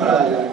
पढ़ाया जाए।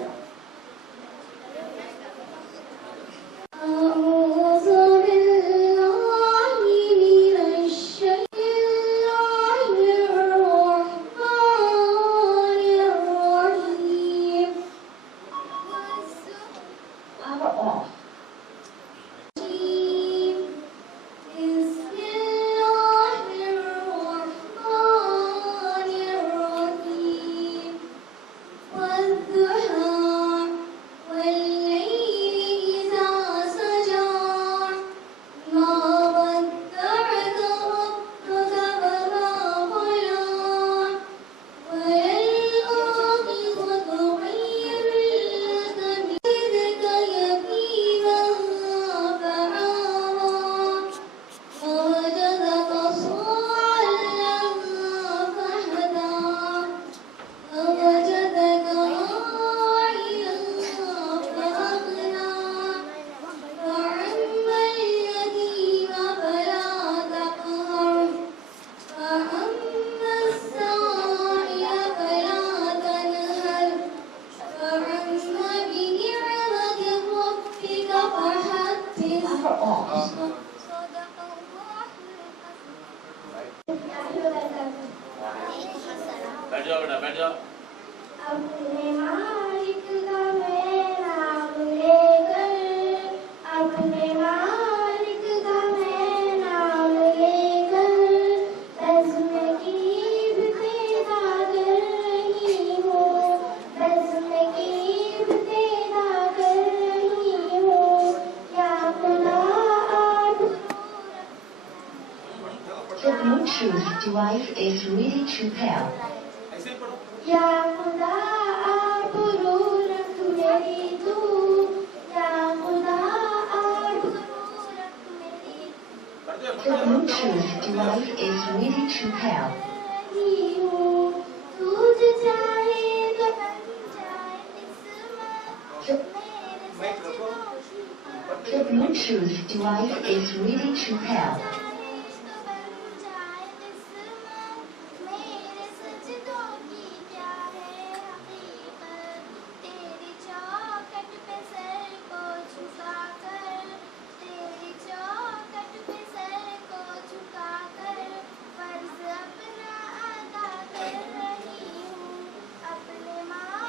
बैठ जाओ बेटा, बैठ जाओ। अपने मालिक का मैं नाम लेकर, अपने मालिक का मैं नाम लेकर, बज़्म की इब्तिदा कर रही हूँ, बज़्म की इब्तिदा कर रही हूँ, या खुदा आप। The Bluetooth device is ready to pair. या खुदा आप रो रख मेरी तू, या खुदा आप रो रख मेरी The Bluetooth device is ready to pair. रही हूँ, तुझ चाहे तो बन जाए किस्मत मेरे सजदों की। The Bluetooth device is ready to pair.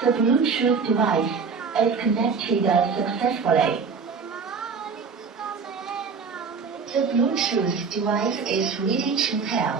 The Bluetooth device is connected successfully. The Bluetooth device is ready to pair.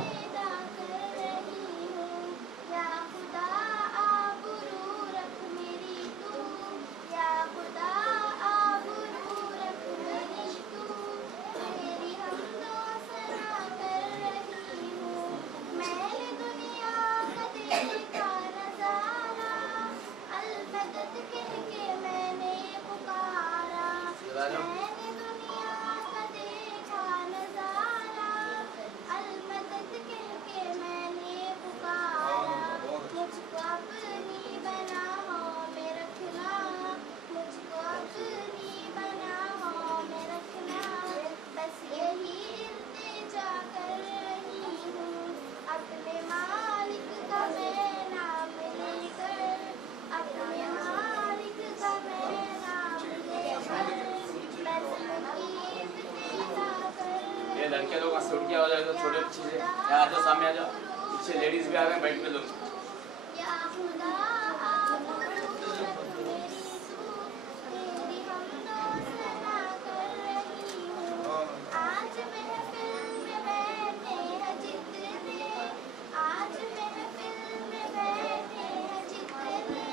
लड़के लोग सूट क्या हो जाएगा, छोटे चीजें यहाँ आ जाओ, सामने आ जाओ, पीछे लेडीज भी आ गए, बैठ में लोग।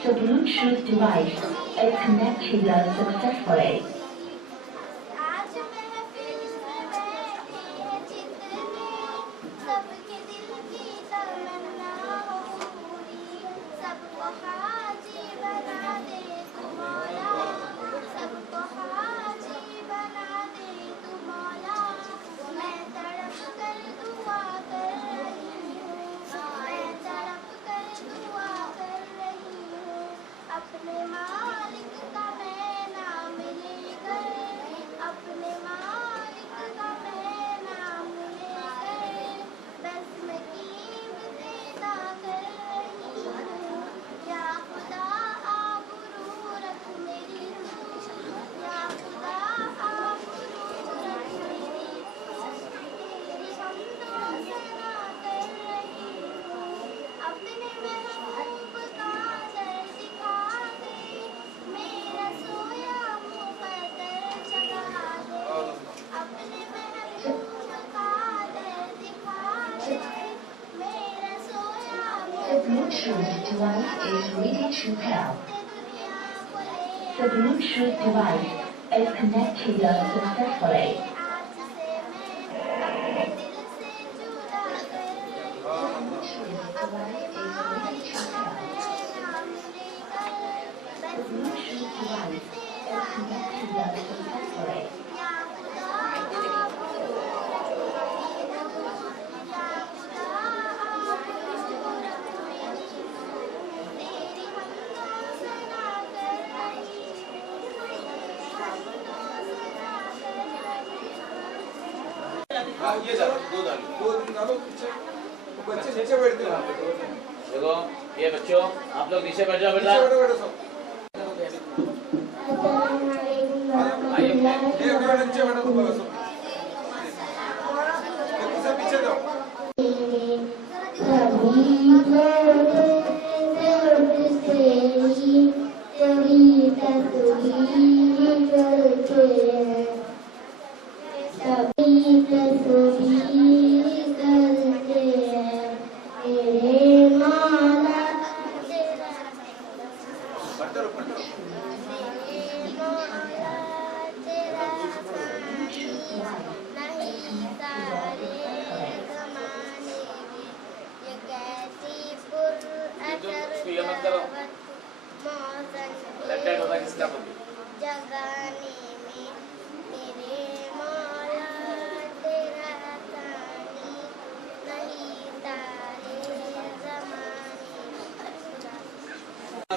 The Bluetooth device is connected successfully. is ready to pair. The Bluetooth device is connected successfully. हाँ ये डालो, दो डालो पीछे बच्चे नीचे बैठते हैं देखो ये बच्चों आप लोग नीचे बैठ जाओ बेटा बैठो सब आइए नीचे बैठो सब पीछे जाओ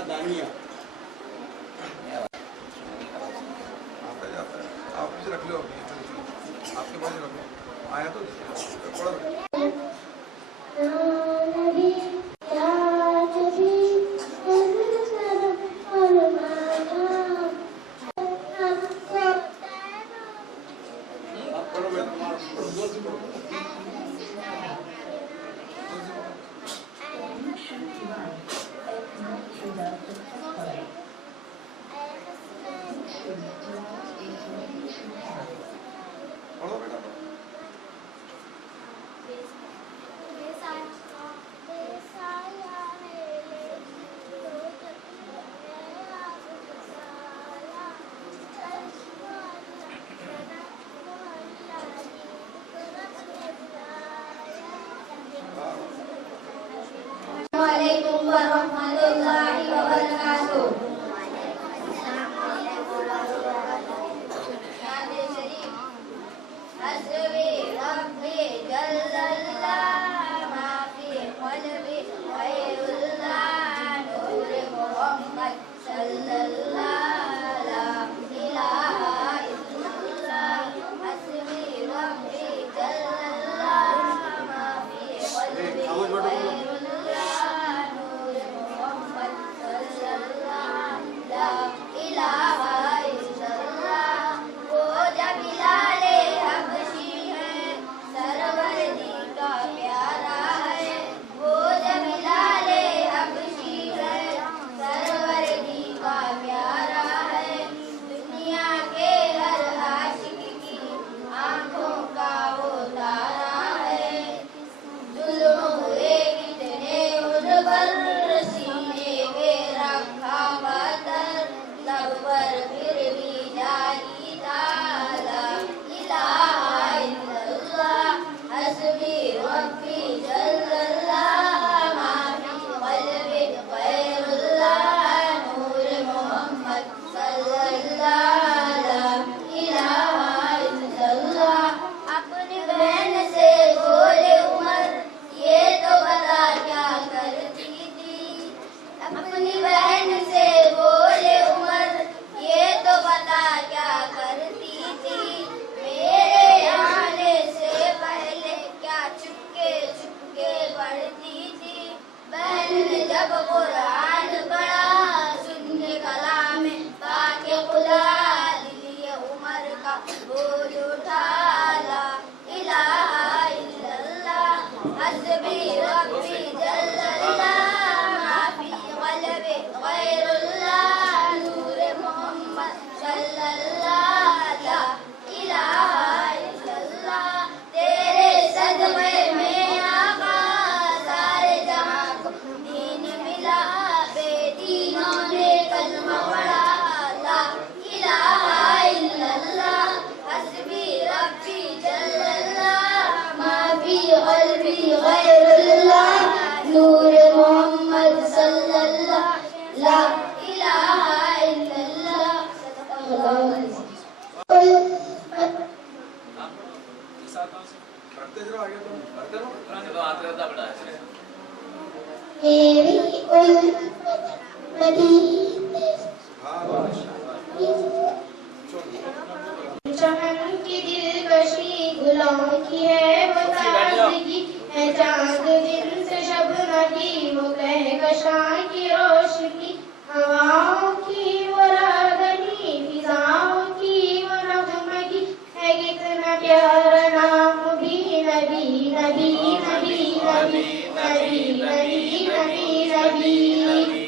दानिया आप इसे रख लो आपके पास रख लो आया तो पढ़ो चलो हाथ करता बेटा मेरी चमन की दिलकशी गुलाम की है वो ताजगी है चांद दिन से शबनम की वो कहकशां की रोशनी हवाओं की वो रागनी फिजाओं की वो नगमगी है कितना प्यारा नाम भी नबी नबी नबी नबी नबी नबी नबी नबी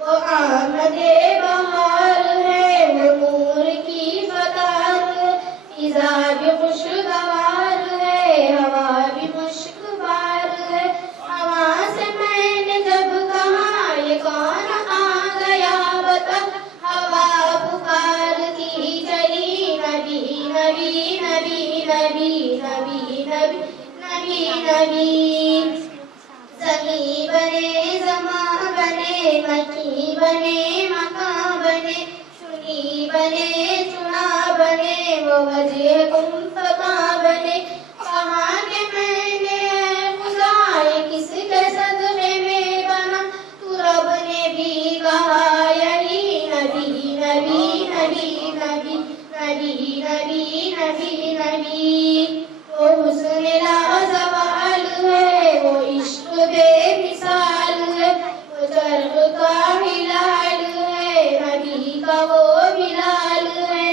वो आमदे बहार है वो नूर की फतार फिजा भी खुशगवार है हवा भी मुश्कबार है हवा से मैंने जब कहा ये कौन आ गया बता हवा पुकारती चली नबी नबी नबी नबी नबी नबी नबी नबी ज़मी बने ज़मा बने मकी बने मका बने चुनी बने चुना बने वो वजह कुम फका बने कहा कि मैंने खुदाए किसके सदक़े में बना तू रब ने भी कहा यही नबी नबी नबी नबी नबी नबी नबी नबी वो हुस्न लाज़वाल है वो इश्क बेमिसाल है वो चरख़ का हिलाल है नबी का वो बिलाल है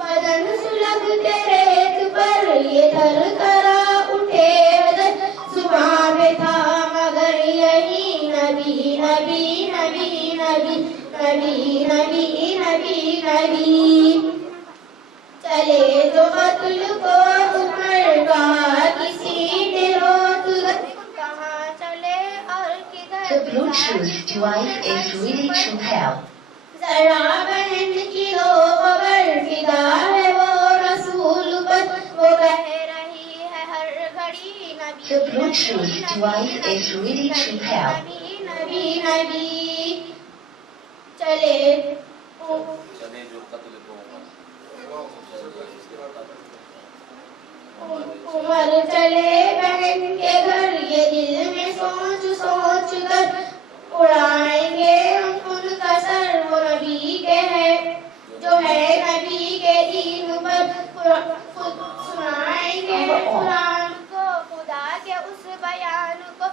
बदन सुलगते रेत पर ये थर थरा उठे बदन जुबां पे था मगर यही नबी नबी नबी नबी नबी नबी नबी नबी चले तो कत्ल को उमर का किसी ने रोक कहाँ चले और किधर The Bluetooth device is ready to pair. जरा बहन की दो खबर फिदा है वो रसूल पर वो कह रही है हर घड़ी नबी The Bluetooth device is ready to pair. नबी नबी नबी चले चले जो कत्ल को उमर चले बहन के घर ये दिल में सोच सोच कर उड़ाएंगे हम उनका सर वो नबी के है जो है नबी के दीन पर सुनाएंगे कुरान को खुदा के उस बयान को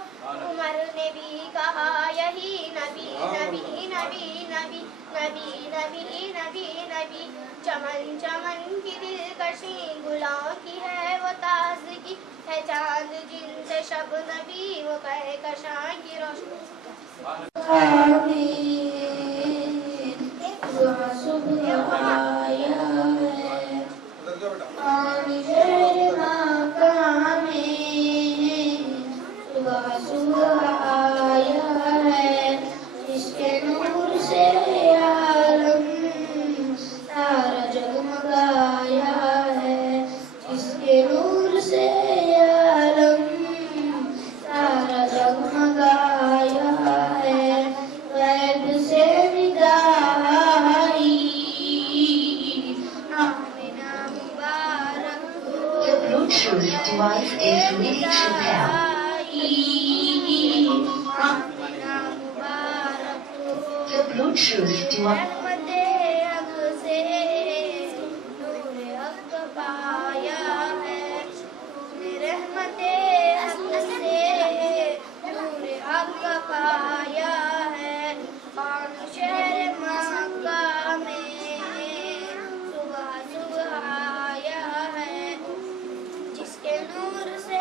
उमर ने भी कहा यही नबी नबी नबी नबी नबी नबी नबी नबी चमन चमन की दिलकशी गुलां की है वो ताजगी है चांद जिनसे शब नबी वो कहकशां की रोशनी आमीन सुबह आया है पानी शहर मक्का में सुबह सुबह आया है इसके नूर से आलम सारा जगमगाया है इसके नूर से आलम सारा जगमगाया है गैब से विदाई आमिना मुबारक The Bluetooth device is ready to pair. Amina Mubarak The Bluetooth device. रहमते हक से नूरे हक पाया है तूने रहमते हक से नूरे हक पाया है कौन शहर मक्का में सुबह सुबह आया है जिसके नूर से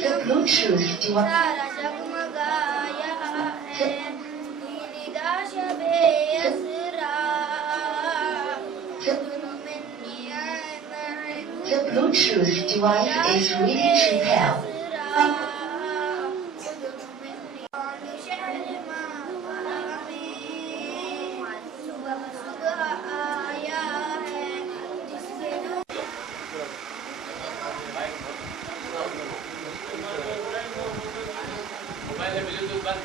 The आलम Bluetooth device. सारा जगमगाया है नीलिदा शबे असरा शुक्र मिन्नी आमैन The Bluetooth device is ready to pair. Mobile से ब्लूटूथ बंद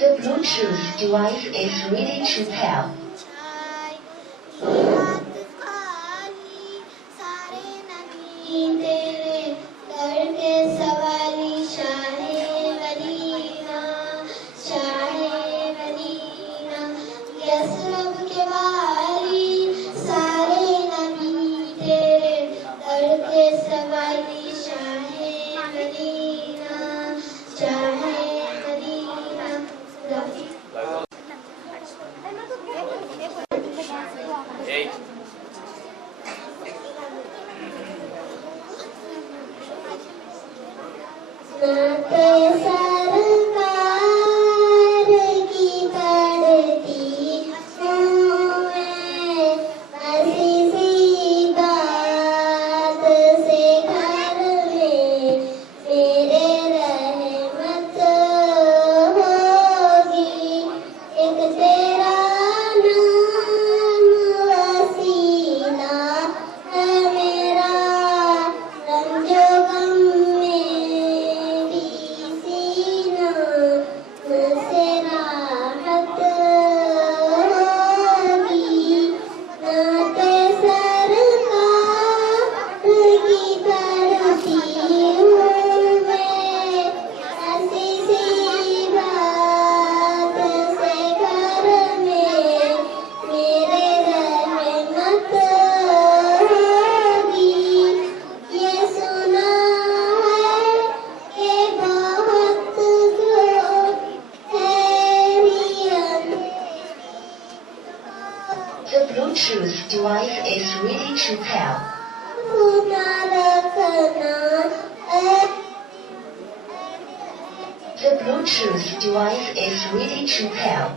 The Bluetooth device is ready to pair. The Bluetooth device is ready to pair. The Bluetooth device is ready to pair.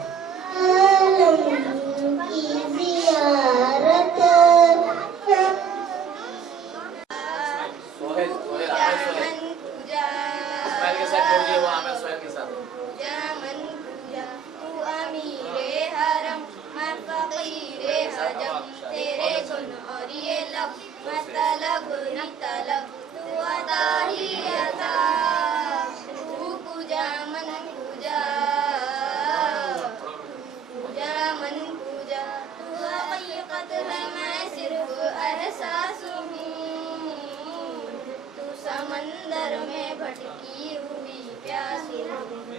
समंदर में भटकी हुई प्यासी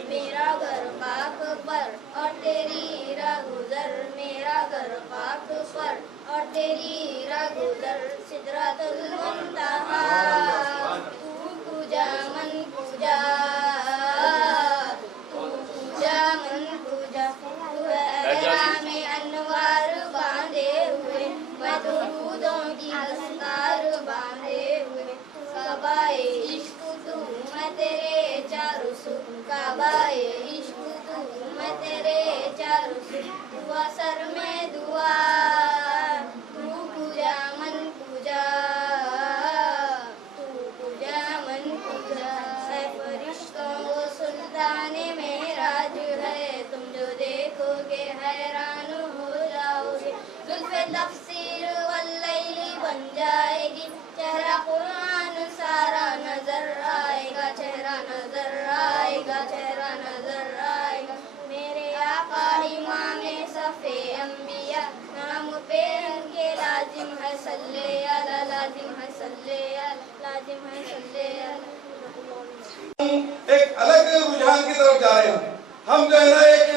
मेरा घर पाक पर और तेरी राह गुजर मेरा घर पाक पर और तेरी राह गुजर सिदरतुल मुंतहा तू पूजा मन पूजा तू पूजा मन पूजा तू है में अनवार बांधे हुए मैं दुरूदों की दस्तार बांधे हुए काबाए इश्क तू मैं तेरे चारों सुख काबाए इश्क तू मैं तेरे चारों सुख दुआ सर में दुआ तू पूजा मन पूजा तू पूजा मन पूजा है फरिश्तों वो सुल्ताने में राज है तुम जो देखोगे हैरान हो जाओगे जुल्फ़े तफसीर वल्लैली बन जाएगी चेहरा कुरान सारा नजर आएगा चेहरा नजर ایک الگ رجحان کی طرف جا رہے ہیں. ہم جو ہے نا ایک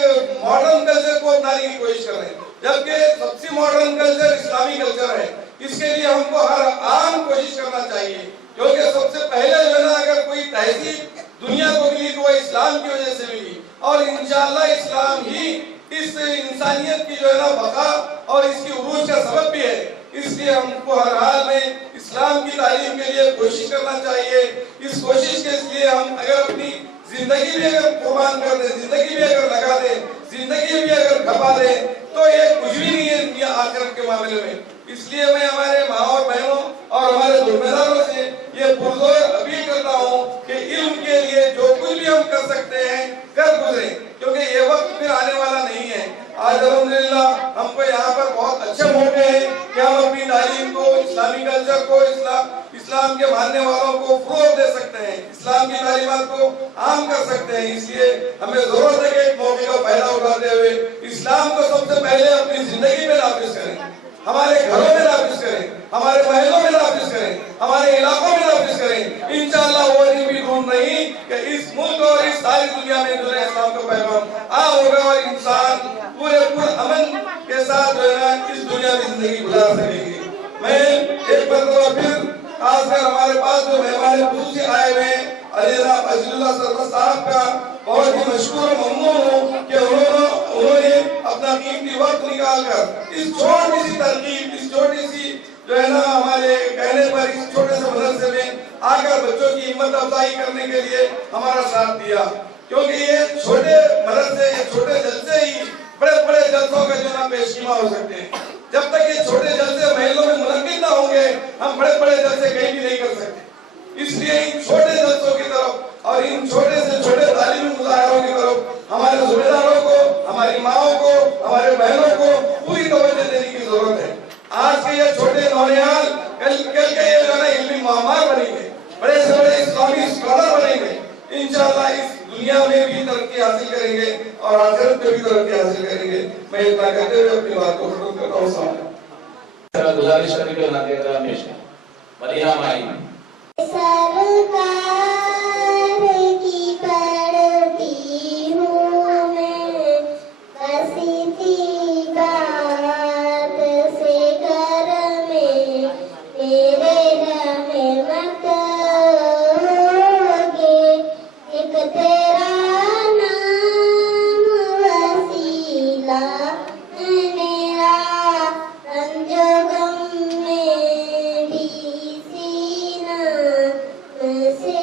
ماڈرن کلچر کو اپنانے کی کوشش کر رہے ہیں, جبکہ سب سے ماڈرن کلچر اسلامی کلچر ہے. اس کے لیے ہم کو ہر عام کوشش کرنا چاہیے, کیونکہ سب سے پہلے جو ہے نا اگر کوئی تہذیب دنیا کو ملی تو وہ اسلام کی وجہ سے ملی, اور انشاءاللہ اسلام ہی اس انسانیت کی جو ہے نا بقا اور اس کی عروج کا سبب بھی ہے. اس لیے ہم کو ہر حال میں اسلام کی تعلیم کے لیے کوشش کرنا چاہیے. اس کوشش کے لیے ہم اگر اپنی زندگی بھی اگر قربان کر دیں, زندگی بھی اگر لگا دیں, زندگی بھی اگر کھپا دیں, تو یہ کچھ بھی نہیں ہے دنیا آخرت کے معاملے میں. اس لیے میں ہمارے ماں اور بہنوں اور ہمارے ذمہ داروں سے یہ پرزور اپیل کرتا ہوں کہ علم کے لیے جو کچھ بھی ہم کر سکتے ہیں کر گزریں, کیونکہ یہ وقت پھر آنے والا نہیں ہے. آج الحمدللہ ہم کو یہاں پر بہت اچھے موقع ہیں کہ ہم اپنی تعلیم کو, اسلامی کلچر کو, اسلام کے ماننے والوں کو فروغ دے سکتے ہیں, اسلام کی تعلیمات کو عام کر سکتے ہیں. اس لیے ہمیں ضرورت ہے کہ ایک موقع کا فائدہ اٹھاتے ہوئے اسلام کو سب سے پہلے اپنی زندگی میں نافذ کریں, ہمارے گھروں میں نافذ کریں, ہمارے محلوں میں نافذ کریں, ہمارے علاقوں میں نافذ کریں. انشاءاللہ وہ دن بھی دور نہیں کہ اس ملک اور اس ساری دنیا میں جو ہے اسلام کا پیغام عام ہوگا اور انسان پورے امن کے ساتھ جو ہے اس دنیا میں زندگی گزار سکیں گے. میں ایک مرتبہ پھر خاص کر ہمارے پاس جو مہمان خصوصی آئے ہوئے ہیں علی جناب عزیز اللہ سرور صاحب کا بہت ہی مشکور و ممنون ہوں کہ انہوں نے اپنا قیمتی وقت نکال کر اس چھوٹی سی ترغیب, اس چھوٹی سی جو ہے نا ہمارے کہنے پر اس چھوٹے سے مدرسے میں آ کر بچوں کی ہمت افزائی کرنے کے لیے ہمارا ساتھ دیا. کیونکہ یہ چھوٹے مدرسے, یہ چھوٹے جلسے ہی بڑے بڑے جلسوں کا جو نا پیشگیمہ ہو سکتے ہیں. جب تک یہ چھوٹے جلسے محلوں میں منعقد نہ ہوں گے ہم بڑے بڑے جلسے کہیں بھی نہیں کر سکتے. اس لیے ان چھوٹے جلسوں کی طرف اور ان چھوٹے سے چھوٹے تعلیمی مظاہروں کی طرف ہمارے ذمہ داروں کو, ہماری ماؤں کو, ہمارے بہنوں کو پوری توجہ دینے کی ضرورت ہے. آج کے یہ چھوٹے نونیال کل کے یہ جو ہے نا علمی معمار بنیں گے, بڑے سے بڑے اسلامی اسکالر بنیں گے. انشاءاللہ اس دنیا میں بھی ترقی حاصل کریں گے اور آخرت میں بھی ترقی حاصل کریں گے. میں اتنا کہتے ہوئے اپنی بات کو ختم کرتا ہوں. السلام علیکم. گزارش کرنے کے ناطے احترام پیش کریں مدینہ مائی. سرکار کی پڑھتی ہوں میں, بستی بات سے گھر میں میرے رحمت ہوگے. ایک تیرا نام وسیلہ میرا, انجو غم میں بھی سینہ سے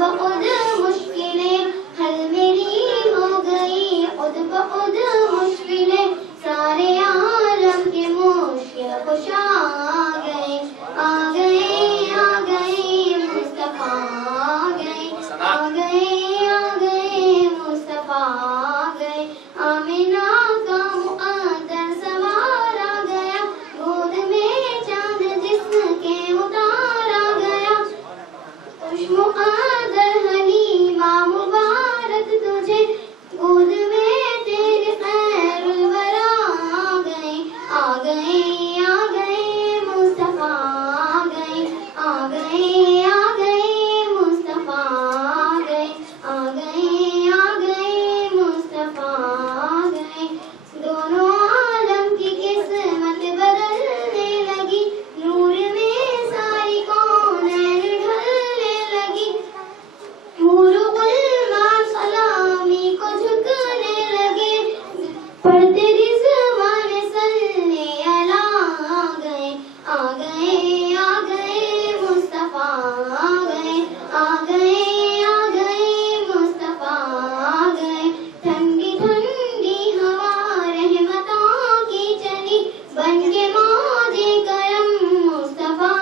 بخود مشکلیں حل میری ہو گئی، خود بخود مشکلیں سارے عالم کے مشکل کشا آ گئے مصطفیٰ آ گئے مصطفیٰ آ گئے، آمینہ کا مقدر سوار آ گیا، گود میں چاند جسم کے اتار آ گیا، خوش مقدر حلیمہ مبارک تجھے، گود میں تیرے خیر الورا آ گئے مصطفیٰ آ گئے مصطفیٰ آ گئے مصطفیٰ آ گئے، دونوں عالم کی قسمت بدلنے لگی، نور میں ساری کونین ڈھلنے لگی، حور غلما سلامی کو جھکنے لگے، پڑھتے رضوان صلی علی آ گئے مصطفیٰ آ گئے مصطفیٰ آ گئے، ٹھنڈی ٹھنڈی ہوا رحمتوں کی چلی، بن کے موج کرم مصطفیٰ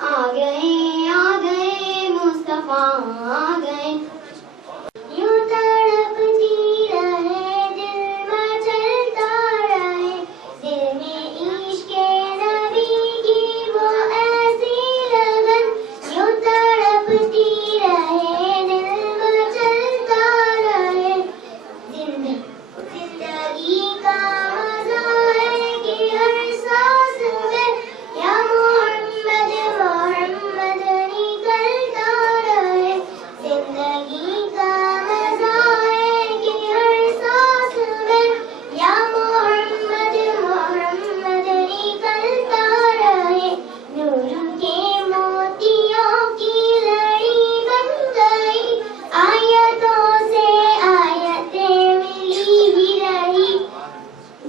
آ گئے مصطفیٰ آ گئے، یوں تڑپتی رہے دل مچلتا رہے، دل میں عشق نبی کی وہ ایسی لگن، یوں تڑپتی رہے دل مچلتا رہے، زندگی کا مزہ ہے کہ ہر سانس میں یا محمد نکلتا رہے، زندگی کا مزہ ہے کہ ہر سانس میں یا محمد نکلتا رہے، نور کے موتیوں کی لڑی بن گئی، آیتوں سے آیتیں ملی ہی رہی،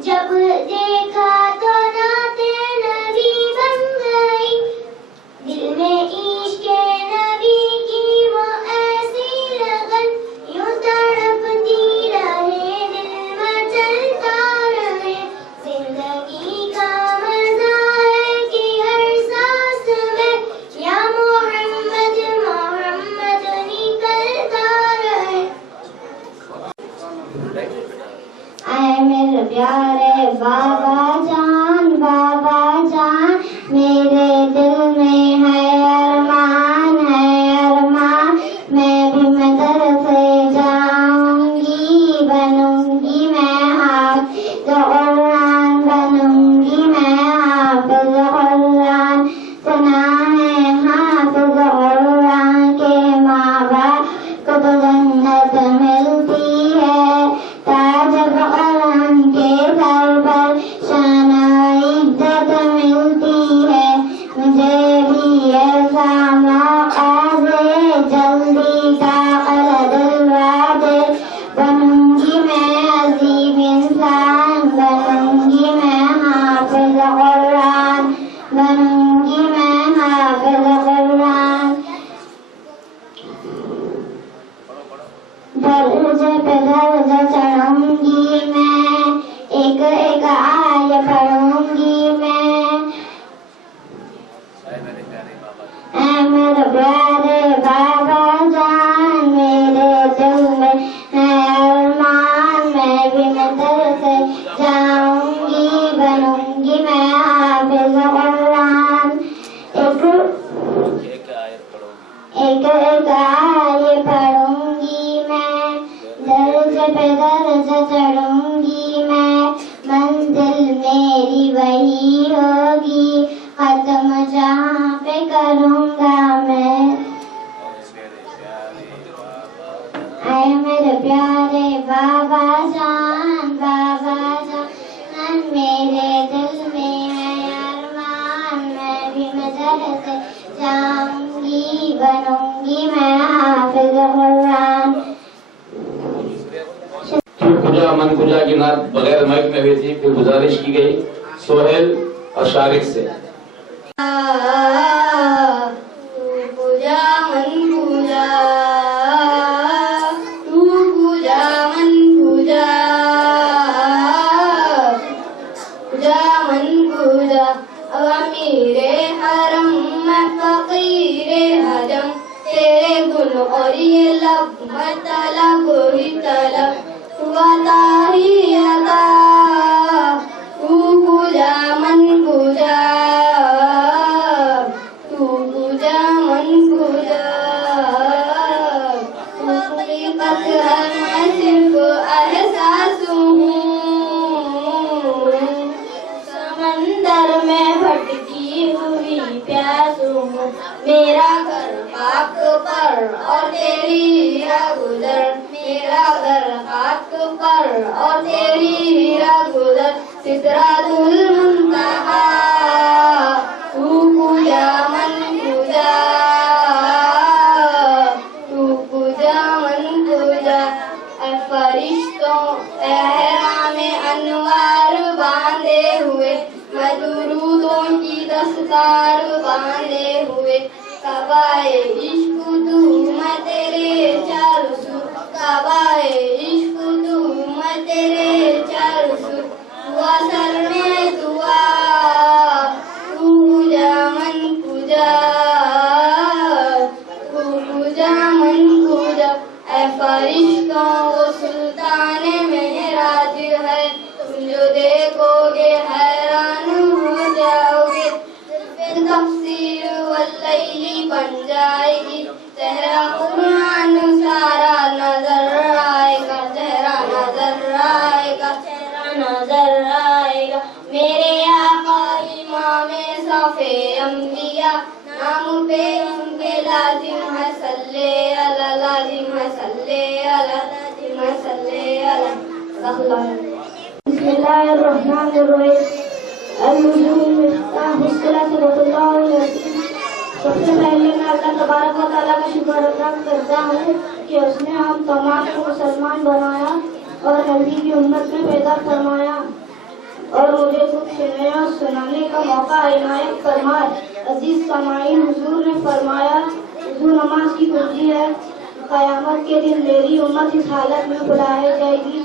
جب دیکھا تو نعت نبی بن گئی، دل میں عشق نبی کی وہ ایسی لگن، یوں تڑپتی رہے دل مچلتا رہے، زندگی کا مزہ ہے کہ ہر سانس میں یا محمد نکلتا رہے۔ اے میرے پیارے بابا جان میرے دل میں ہے ارمان میں بھی مدرسے جاؤں گی، بنوں گی میں حافظ قرآن، بنوں گی میں حافظ قرآن، سنا ہے حافظ قرآن کے ماں باپ کو تو جنت ملتی ہے، تاج قرآن کے سر پر شان و عزت ملتی ہے، مجھے بھی ایسا موقع دے، جلدی طاقت دلوا دے، بنوں گی میں عظیم انسان، بنوں گی میں حافظ قرآن، بنوں گی میں حافظ قرآن، درجے پہ درجہ چڑھوں گی میں، ایک ایک آیت پڑھوں گی میں، اے میرے پیارے بابا جان میرے دل میں ہے ارمان، میں بھی مدرسے جاؤں گی، بنوں گی میں حافظ قرآن، ایک ایک آیت پڑھوں گی میں، درجے پہ درجہ چڑھوں گی میں، منزل میری وہی ہوگی، ختم جہاں پہ کروں گا میں، اے میرے پیارے بابا جان میرے دل میں ہے ارمان، میں بھی مدرسے جاؤں گی، بنوں گی میں حافظ قرآن۔ پوجا من پوجا کی نعت بغیر مائک میں ہوئی تھی، پھر گزارش کی گئی سہیل اور شارق سے۔ پوجا من پوجا अमीर हरम मैं फकीर हरम तेरे गुण और ये लब मतलब ही तलब वता ही अदा तू पूजा मन पूजा तू पूजा मन पूजा तू हकीकत है मैं सिर्फ एहसास हूँ समंदर में भटकी हुई प्यास हूँ मेरा घर खाक पर और तेरी राह गुजर मेरा घर खाक पर और तेरी राह गुजर सिदरातुल मुंतहा तू पूजा मन पूजा तू पूजा मन पूजा ऐ फरिश्तों एहरामे अनवार बांधे हुए मैं दुरूदों की दस्तार बांधे हुए कबाए इश्क तू मैं तेरे चारों सुर कबाए इश्क तू मैं तेरे चारों सुर हुआ सर में दुआ तू पूजा मन पूजा तू पूजा मन पूजा ऐ फरिश्तों वो सुल्तान मेराज है तुम जो देखोगे हैरान हो जाओगे तफसीर वल्लैली बन जाएगी चेहरा कुरान सारा नजर आएगा चेहरा नजर आएगा चेहरा नजर आएगा मेरे आका इमामे सफे अंबिया नाम पे उनके लाजिम है सल्ले अला लाजिम है सल्ले अला लाजिम है सल्ले अला बिस्मिल्लाहिर्रहमानिर्रहीम सबसे पहले मैं अल्लाह तबारक व तआला का शुक्र अदा करता हूँ कि उसने हम तमाम को मुसलमान बनाया और नबी की उम्मत में पैदा फरमाया और मुझे कुछ सुनने और सुनाने का मौका इनायत फरमाए। अजीज समाईन, हुजूर ने फरमाया हुजूर नमाज की कुंजी है। क़यामत के दिन मेरी उम्मत इस हालत में बुलाई जाएगी,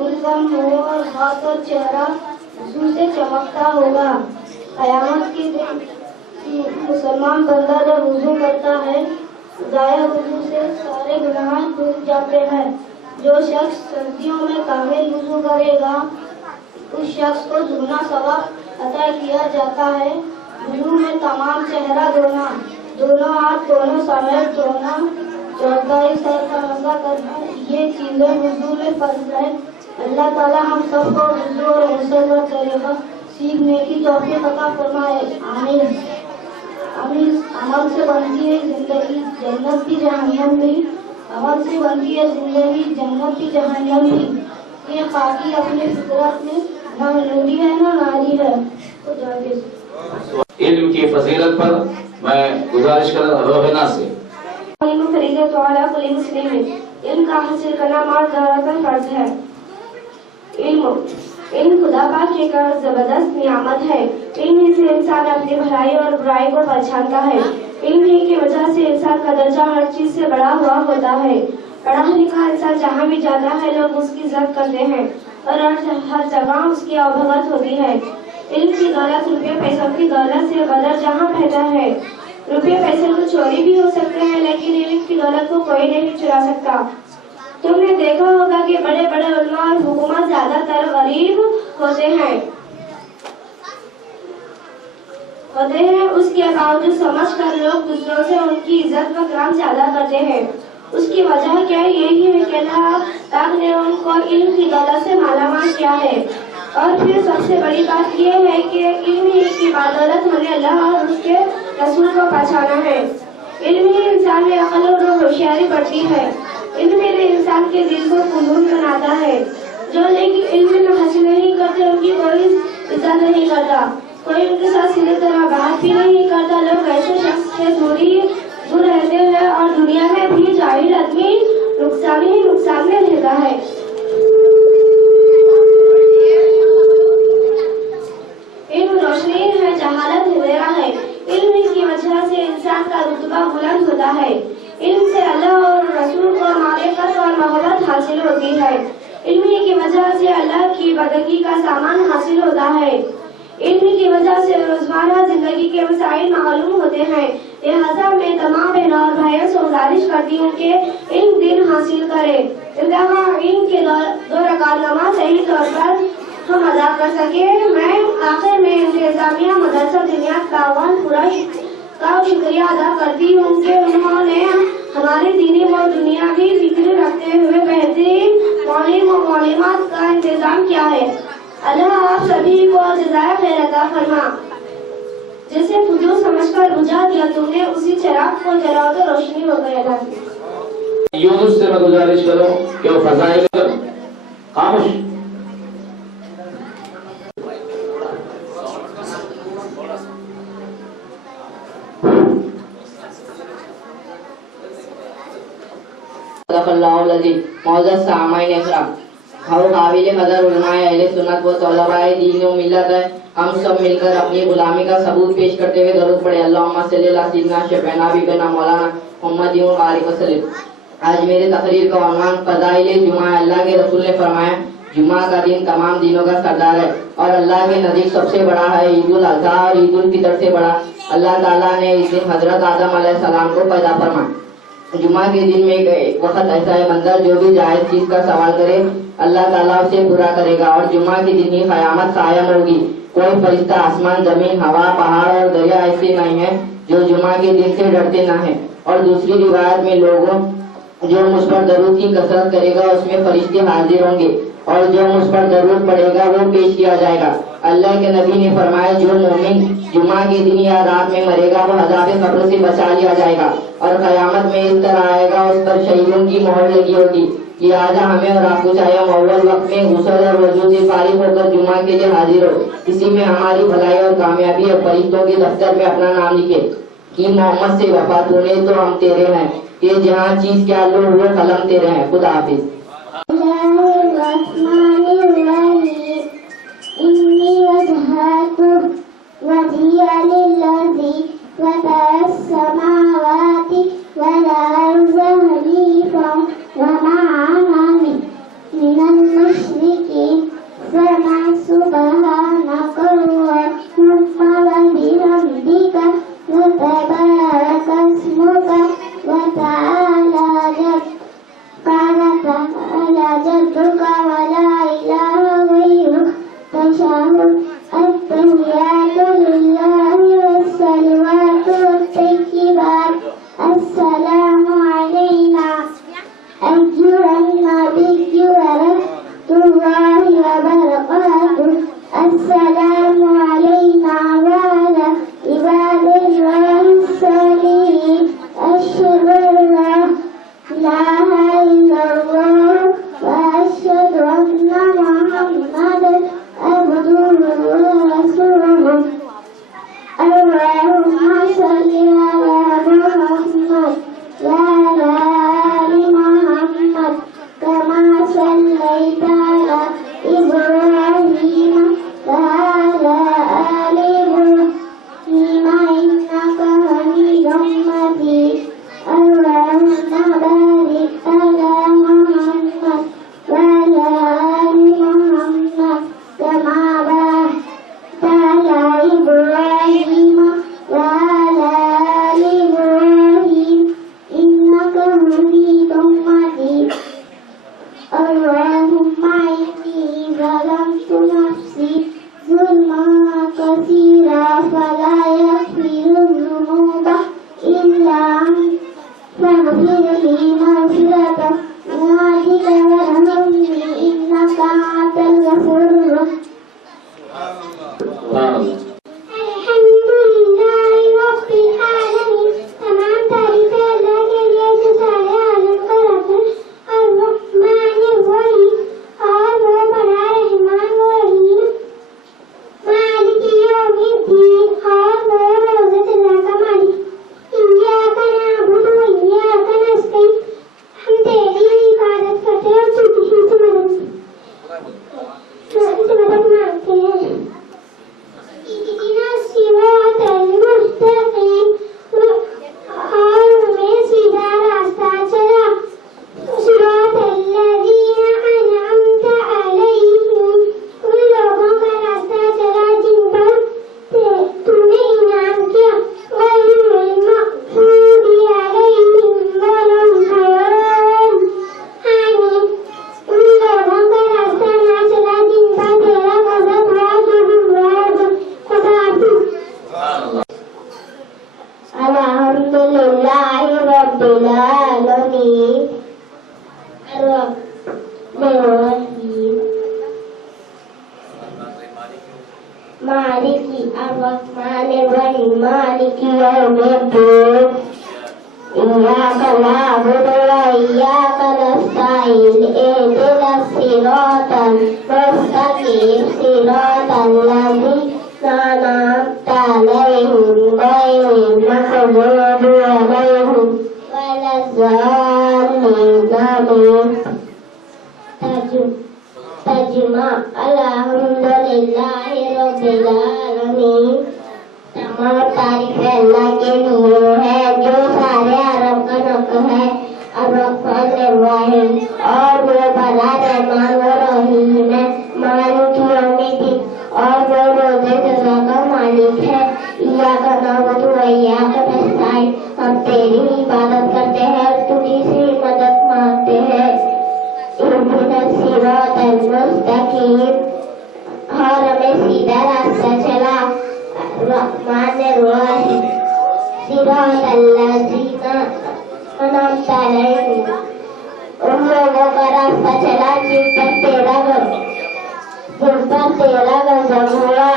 उनका मुँह और हाथ और चेहरा हुजूर से चमकता होगा। क़यामत के दिन मुसलमान बंदा जब वुज़ू करता है ज़ाया वुज़ू से सारे गुनाह धुल जाते हैं। जो शख्स सर्दियों में कामिल वुज़ू करेगा उस शख्स को दुगना सवाब अता किया जाता है। वुज़ू में तमाम चेहरा धोना, दोनों हाथ दोनों समेत धोना, चौथाई सर का मसा करना, ये चीज़ें वुज़ू में फर्ज है। अल्लाह ताला हम सबको वुज़ू और गुस्ल का तरीका सीखने की तौफीक अता फरमाए। आमीन। अमल से बनती है जिंदगी, जन्नत की जहन्नम भी। अमल से बनती है जिंदगी, जन्नत की जहन्नम भी। ये खाकी अपनी फितरत में ना नूरी है ना नारी है। इल्म की फजीलत पर मैं गुजारिश कर रोहिना से इल्म का हासिल करना मार्ज़ फर्ज है। इल्म खुदा पाक की एक जबरदस्त नियामत है। इल्म से इंसान अपनी भलाई और बुराई को पहचानता है। इल्म की वजह से इंसान का दर्जा हर चीज से बड़ा हुआ होता है। पढ़ा लिखा इंसान जहाँ भी जाता है लोग उसकी इज्जत करते हैं और हर जगह उसकी अवगत होती है। इल्म की दौलत रुपये पैसों की दौलत से बदर जहाँ बेहतर है। रुपये पैसे तो चोरी भी हो सकते हैं लेकिन इल्म की दौलत को कोई नहीं चुरा सकता। तुमने देखा होगा कि बड़े बड़े उलमा और हुकूमत ज्यादातर गरीब होते हैं। उसके बावजूद समझ कर लोग दूसरों से उनकी इज्जत व कराम ज्यादा करते हैं। उसकी वजह क्या है? यही है कि अल्लाह पाक ने उनको इल्म की दौलत से मालामाल किया है। और फिर सबसे बड़ी बात यह है कि इल्म की बदौलत हमें अल्लाह और उसके रसूल को पहचाना है। इल्म ही इंसान में अक्ल और होशियारी बढ़ती है। इल्म इंसान के दिल को कुनून बनाता है। जो लेकिन इल्म हासिल नहीं करते उनकी कोई इज्जत नहीं करता, कोई उनके साथ सीधे तरह बात भी नहीं करता। लोग ऐसे शख्स से दूर रहते हैं और दुनिया में भी जाहिल आदमी नुकसान ही नुकसान में रहता है। इल्म रोशनी है, जहालत अंधेरा है। इल्म की वजह से इंसान का रुतबा बुलंद होता है। इल्म से अल्लाह और रसूल को मारिफत और मोहब्बत हासिल होती है। इल्म की वजह से अल्लाह की बंदगी का सामान हासिल होता है। علم کی وجہ سے روزمرہ زندگی کے مسائل معلوم ہوتے ہیں، لہذا میں تمام بہنوں اور بھائیوں سے گزارش کرتی ہوں کہ علم دین حاصل کریں، انتہا علم کے 2 رکعت نماز صحیح طور پر ہم ادا کر سکیں۔ میں آخر میں انتظامیہ مدرسہ دنیا تعاون کا شکریہ ادا کرتی ہوں کہ انہوں نے ہماری دینی و دنیاوی فکر رکھتے ہوئے بہترین معلم و معلمات کا انتظام کیا ہے۔ اللہ آپ سبھی کو جزائے خیر عطا فرما۔ جیسے فضول سمجھ کر بجھا دیا تم نے، اسی چراغ کو جلاؤ تو روشنی ہو گئی۔ اللہ یونس سے میں گزارش کروں کہ وہ فضائل خاموش اللہ العظیم۔ معزز سامعین اکرام، ہم قابل قدر علماء اہل سنت و طلباء دین و ملت ہے، ہم سب مل کر اپنی غلامی کا ثبوت پیش کرتے ہوئے درود پڑھے اللہم صلی اللہ سیدنا شفیعنا حبیبنا مولانا محمد وآلہ وسلم۔ آج میرے تقریر کا عنوان فضائل جمعہ۔ اللہ کے رسول نے فرمایا جمعہ کا دن تمام دنوں کا سردار ہے اور اللہ کے نزدیک سب سے بڑا ہے۔ عید الاضحیٰ اور عید الفطر سے بڑا اللہ تعالیٰ نے اس دن حضرت آدم علیہ السلام کو پیدا فرمایا۔ جمعہ کے دن میں ایک وقت ایسا ہے بندہ جو بھی جائز چیز کا سوال کرے اللہ تعالیٰ اسے پورا کرے گا، اور جمعہ کے دن ہی قیامت قائم ہوگی۔ کوئی فرشتہ آسمان، زمین، ہوا، پہاڑ اور دریا ایسے نہیں ہیں جو جمعہ کے دن سے ڈرتے نہ ہیں۔ اور دوسری روایت میں لوگوں جو مجھ پر درود کی کثرت کرے گا اس میں فرشتے حاضر ہوں گے، اور جو مجھ پر درود پڑے گا وہ پیش کیا جائے گا۔ اللہ کے نبی نے فرمایا جو مومن جمعہ کے دن یا رات میں مرے گا وہ عذاب قبر سے بچا لیا جائے گا، اور قیامت میں اس طرح آئے گا اس پر شہیدوں کی مہر لگی ہوگی۔ لہٰذا ہمیں اور آپ کو چاہیے اول وقت میں غسل اور وضو سے فارغ ہو کر جمعہ کے لیے حاضر ہو، اسی میں ہماری بھلائی اور کامیابی اور فرشتوں کے دفتر میں اپنا نام لکھے کہ محمد سے وفات ہونے تو ہم تیرے ہیں، کہ جہاں چیز کیا لو وہ قلم تیرے ہیں۔ خدا حافظ۔ إني وجهت وجهي للذي فطر السماوات والأرض حنيفا وما أنا من المشركين فسبحانك اللهم وبحمدك وتبارك اسمك وتعالى جدك ولا إله غيرك تشهد التحيات مالك يوم الدين إياك نعبد وإياك نستعين اهدنا الصراط المستقيم صراط الذين أنعمت عليهم غير المغضوب عليهم ولا الضالين آمين. ترجمہ الحمدللہ رب العالمین. تمام تعریف اللہ کے لیے ہے جو سارے عرب کا رب ہے. الرحمن الرحیم اور وہ بھلا رحمان و رحیم ہے. مالک یوم الدین اور وہ روز جزا کا مالک ہے. ایاک نعبد و ایاک نستعین ہم تیری عبادت کرتے ہیں اور تجھی سے مدد مانگتے ہیں. اہدنا الصراط المستقیم اور ہمیں سیدھا راستہ چلا. الرحمن الرحیم صراط الذین انعمت علیہم ان لوگوں کا راستہ چلا جن پر تیرا غضب ہوا.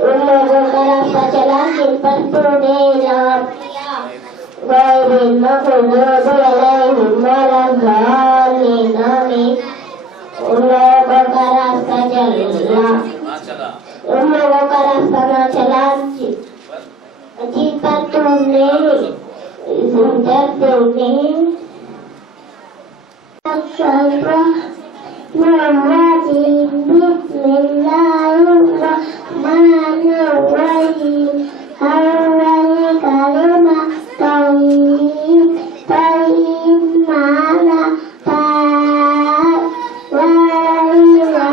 ان لوگوں کا راستہ چلا جن پر تو نے انعام کیا. غیر المغضوب علیہم ولا الضالین آمین. ان لوگوں کا راستہ چلا ان لوگوں کا راستہ نہ چلا جن پر تم نے بسم اللہ الرحمن الرحیم. اول کلمہ طیب طیب معنی پاک. لا الہ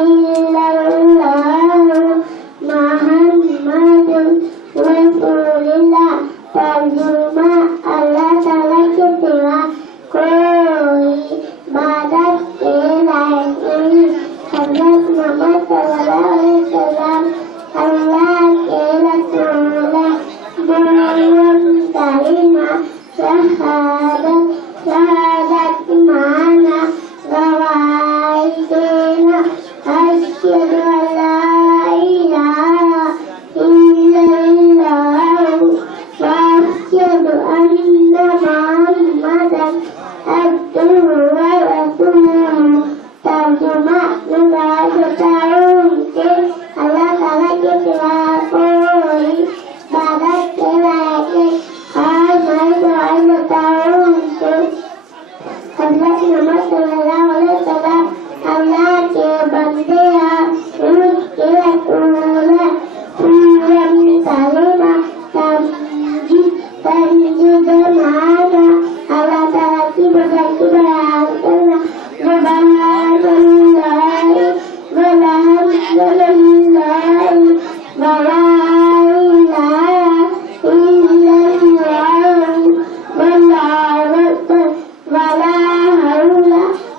الا اللہ محمد رسول اللہ. ترجمہ اللہ تعالیٰ کے سوا کوئی عبادت کے لائق نہیں. حضرت محمد صلی اللہ علیہ وسلم اللہ کے رسول ہیں. دوم کلمہ شہادت. شہادت معنی گواہی دینا. اشہد ان لا الہ الا اللہ واشہد ان محمدا عبدہ ورسولہ. ترجمہ میں بتاتا ہوں کہ اللہ تعالیٰ کے سوا کوئی عبادت کے لائق نہیں. اور میں دعائیں بتاؤں کہ حضرت محمد صلی اللہ علیہ وسلم اللہ کے بندے ہیں ان کے رسول ہیں. سورم کلمہ تمجید معنی اللہ تعالیٰ کی بزرگی بیان کرنا. سبحان اللہ والحمد للہ ولا الہ الا اللہ واللہ اکبر ولا حول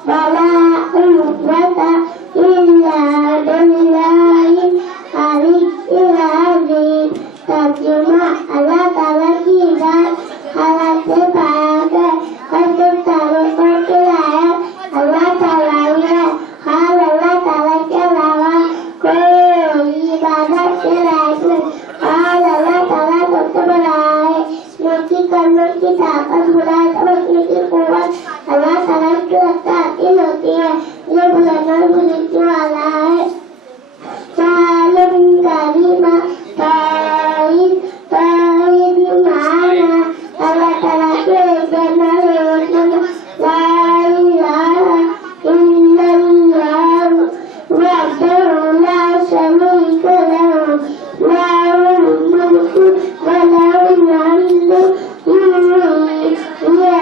ولا قوة الا باللہ العلی العظیم. ترجمہ اللہ تعالیٰ کی ذات حالات سے پاک ہے اور سب تعریفوں کے لائق اللہ تعالیٰ ہی ہے. حال اللہ تعالیٰ کے علاوہ کوئی عبادت کے لائق نہیں. حال اللہ تعالیٰ سب سے بڑا ہے. نیکی کرنے کی طاقت برائی سے بچنے کی قوت اللہ تعالیٰ کی رفتہ حاصل ہوتی ہے. یہ بلند اور بزرگی والا ہے. سالم کلمہ طیب طیب معنی اللہ تعالیٰ کے جنہ روشن. لا الہ الا اللہ وحدہ لا شریک لہ لہ الملک وله الحمد يحيي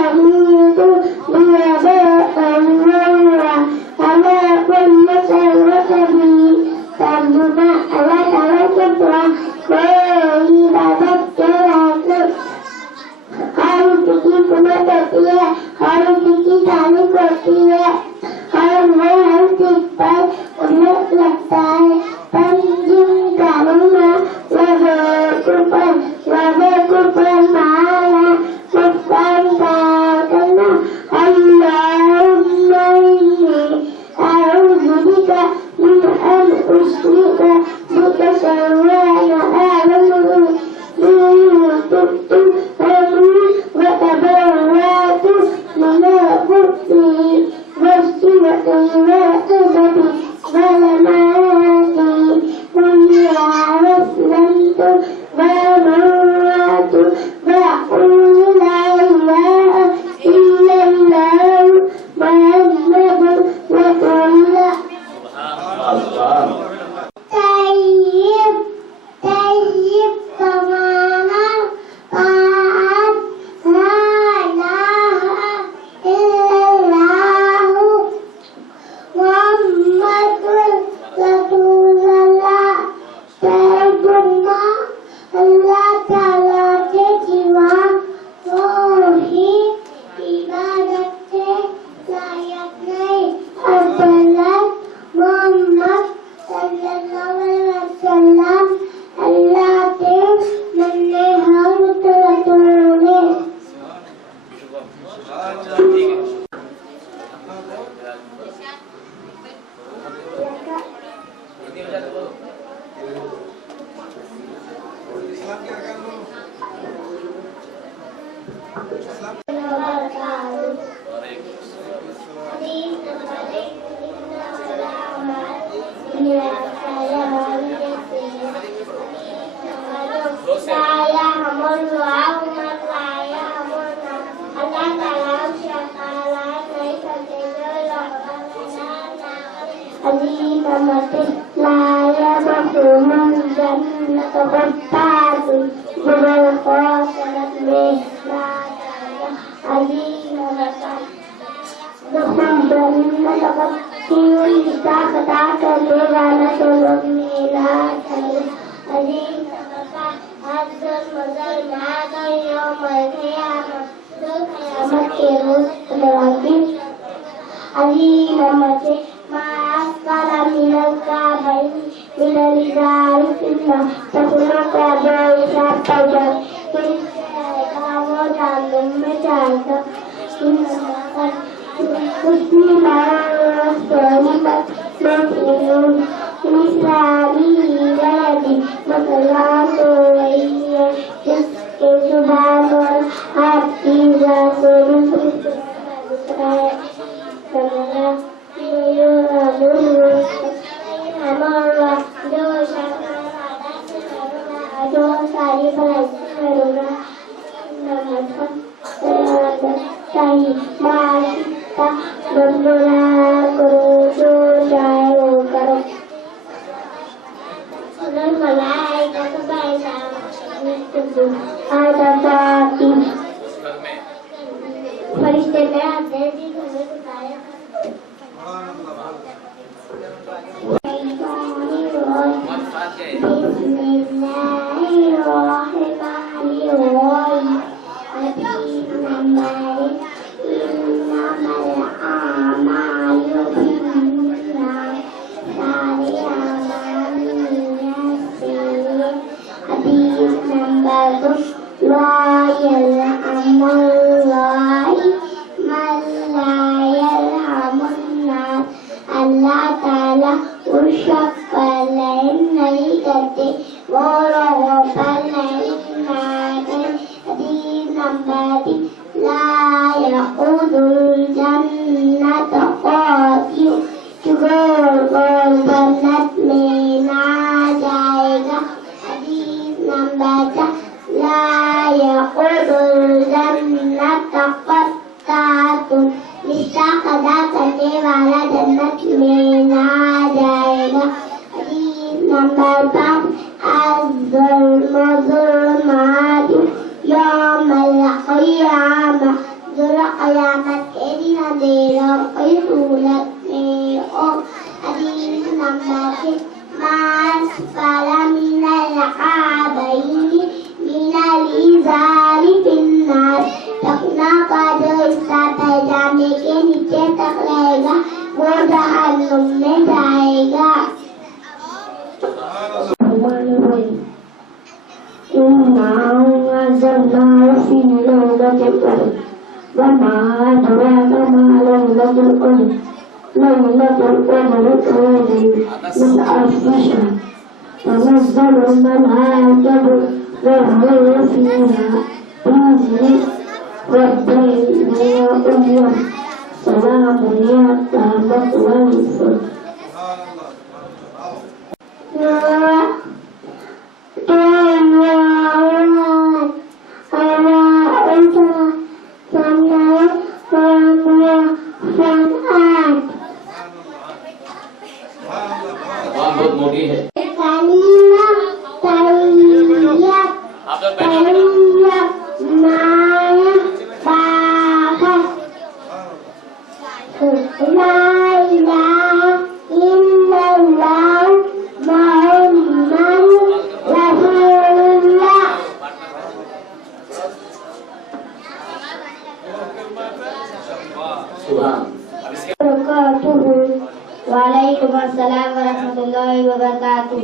वालेकुम अस्सलाम वरहमतुल्लाहि वबरकातुह।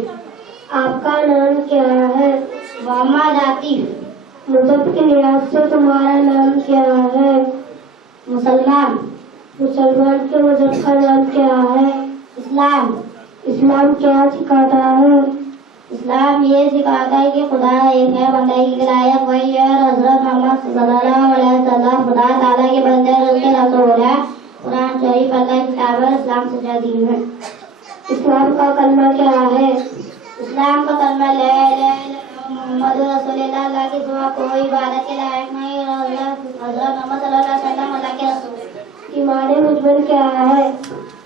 आपका नाम क्या है? मोहम्मद आतिफ। मजहब के लिहाज से तुम्हारा नाम क्या है? मुसलमान। मुसलमान के मजहब का नाम क्या है? इस्लाम। इस्लाम क्या सिखाता है? اسلام یہ سکھاتا ہے کہ خدا ایک ہے، بندگی کے لائق وہی ہے، اور حضرت محمد صلی اللہ علیہ وسلم خدا تعالیٰ کے بندے اور اس کے رسول ہے۔ قرآن شریف اللہ کی کتاب ہے، اسلام سچا دین ہے۔ اسلام کا کلمہ کیا ہے؟ اسلام کا کلمہ لا الہ الا اللہ محمد رسول اللہ، اللہ کے سوا کوئی عبادت کے لائق نہیں، اور حضرت محمد صلی اللہ علیہ وسلم اللہ کے رسول ہے۔ ایمان مجمل کیا ہے؟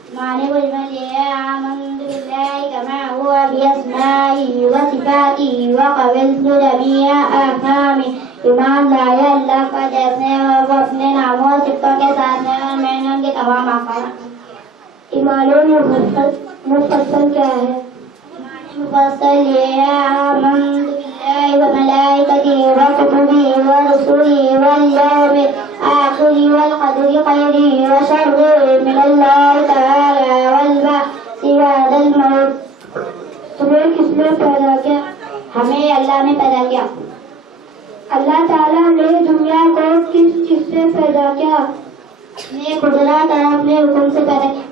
ایمان مجمل یہ ہے آمنت باللہ کما هو باسمائہ وصفاتہ وقبلت جمیع احکامہ، ایمان لایا اللہ کا جیسے وہ اپنے ناموں اور صفتوں کے ساتھ ہے، اور میں نے ان کے تمام احکام۔ ایمان مفصل کیا ہے؟ مفصل یہ ہے آمنت باللہ وملائکتہ وکتبہ ورسلہ والیوم الآخر والقدر خیرہ وشرہ من اللہ تعالی والبعث بعد الموت۔ تمہیں کس نے پیدا کیا؟ ہمیں اللہ نے پیدا کیا۔ اللہ تعالیٰ نے دنیا کو کس چیز سے پیدا کیا؟ اپنے قدرت اور اپنے حکم سے پیدا کیا۔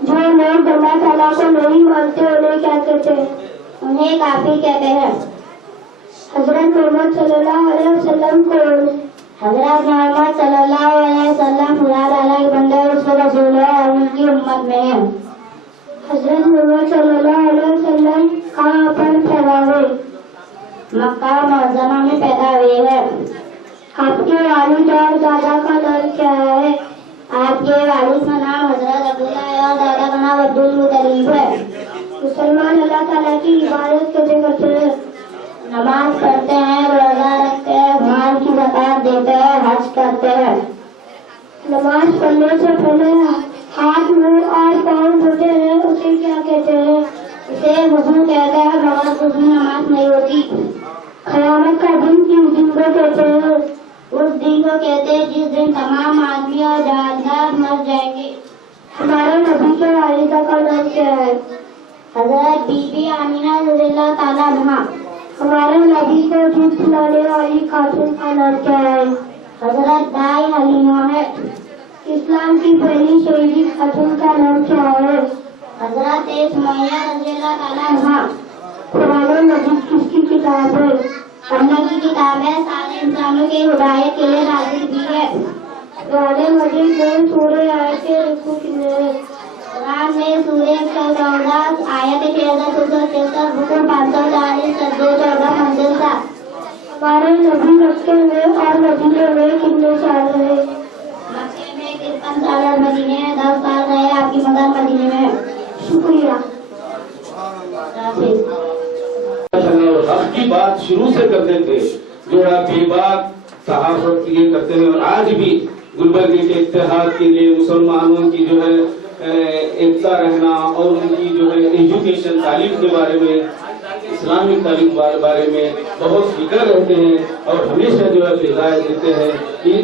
جو لوگ اللہ تعالیٰ کو نہیں مانتے انہیں کیا کہتے ہیں؟ انہیں کافر کہتے ہیں۔ حضرت محمد صلی اللہ علیہ وسلم کون؟ حضرت محمد صلی اللہ علیہ وسلم خدا تعالیٰ کے بندے اور اس کے رسول ہے، اور ان کی امت میں ہیں۔ حضرت محمد صلی اللہ علیہ وسلم کہاں پر پیدا ہوئے؟ مکہ معظمہ میں پیدا ہوئے ہیں۔ آپ کے والد اور دادا کا نام کیا ہے؟ آپ کے والد کا نام حضرت عبداللہ ہے، اور دادا کا نام عبدالمطلب ہے۔ مسلمان اللہ تعالیٰ کی عبادت کیسے کرتے ہیں؟ نماز پڑھتے ہیں، روزہ رکھتے ہیں، مال کی زکات دیتے ہیں، حج کرتے ہیں۔ نماز پڑھنے سے پہلے ہاتھ منہ اور پاؤں دھوتے ہیں، اسے کیا کہتے ہیں؟ اسے وضو کہتے ہیں، بغیر وضو نماز نہیں ہوتی۔ قیامت کا دن کس دن کو کہتے ہیں؟ اس دن کو کہتے ہیں جس دن تمام آدمی اور جاندار مر جائیں گے۔ ہمارے نبی کے والدہ کا نام کیا ہے؟ حضرت بی بی آمینہ رضی اللہ تعالیٰ عنہا۔ ہمارے نبی کو دودھ پلانے والی خاتون کا نام کیا ہے؟ حضرت دائی حلیمہ ہے۔ اسلام کی پہلی شہیدی خاتون کا نام کیا ہے؟ حضرت سمیہ رضی اللہ تعالیٰ عنہا۔ قرآن مجید کس کی کتاب ہے؟ اللہ کی کتاب ہے، سارے انسانوں کے ہدایت کے لیے نازل کی ہے۔ قرآن مجید میں سورہ آیت کے رکوع کتنے ہیں؟ قرآن میں سورہ 14 آیت 1363 رکوع 540 سجدے 14 منزل 7۔ ہمارے نبی مکے میں اور مدینے میں کتنے سال رہے؟ مکے میں 53 سال اور مدینے میں 10 سال رہے۔ آپ کی مدد مدینے میں ہے۔ شکریہ۔ حق کی بات شروع سے کرتے تھے، جو آپ یہ بات صحافت یہ کرتے ہیں، اور آج بھی گلبرگے کے اتحاد کے لیے مسلمانوں کی جو ہے ایکتا رہنا، اور ان کی جو ہے ایجوکیشن تعلیم کے بارے میں، اسلامک تعلیم کے بارے میں بہت فکر رہتے ہیں، اور ہمیشہ جو ہے فضائل دیتے ہیں۔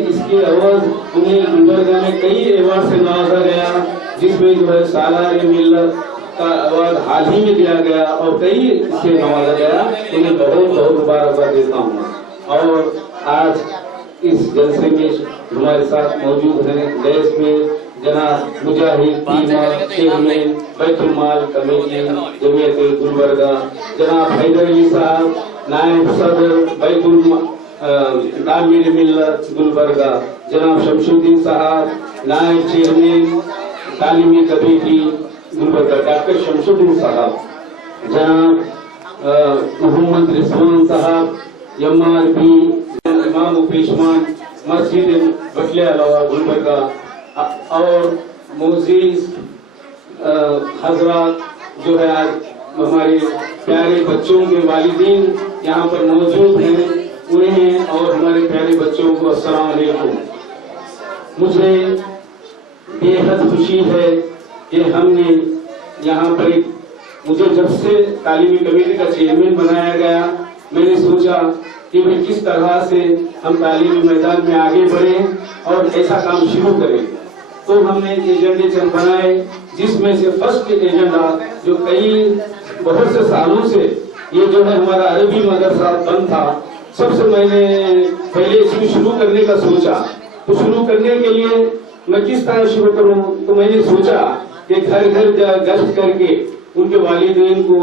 اس کے عوض انہیں گلبرگہ میں کئی ایوارڈ سے نوازا گیا، جس میں جو ہے سالار ملت کا ایوارڈ حال ہی میں دیا گیا، اور کئی سے نوازا گیا۔ انہیں بہت بہت مبارکباد دیتا ہوں۔ اور آج اس جلسے میں ہمارے ساتھ موجود ہیں دیش میں جناب مجاہد چیئرمین بیت المال کمیٹی جمعیت گلبرگہ، جناب حیدر علی صاحب نائب صدر بیت تعمیر ملت گلبرگہ، جناب شمس الدین صاحب نائب چیئرمین تعلیمی کمیٹی گلبرگہ ڈاکٹر شمس الدین صاحب، جناب محمد رضوان صاحب MRP امام و پیشمان مسجد بٹلہ علاوہ گلبرگہ، اور معزز حضرات جو ہے آج ہمارے پیارے بچوں کے والدین یہاں پر موجود ہیں، انہیں اور ہمارے پیارے بچوں کو السلام علیکم۔ مجھے بے حد خوشی ہے کہ ہم نے یہاں پر مجھے جب سے تعلیمی کمیٹی کا چیئرمین بنایا گیا، میں نے سوچا کہ میں کس طرح سے ہم تعلیمی میدان میں آگے بڑھیں اور ایسا کام شروع کریں۔ تو ہم نے ایجنڈے چند بنائے، جس میں سے فرسٹ ایجنڈا جو بہت سے سالوں سے یہ جو ہے ہمارا عربی مدرسہ بند تھا، سب سے میں نے پہلے اس کو شروع کرنے کا سوچا۔ تو شروع کرنے کے لیے میں کس طرح شروع کروں، تو میں نے سوچا کہ گھر گھر گشت کر کے उनके वालिदैन को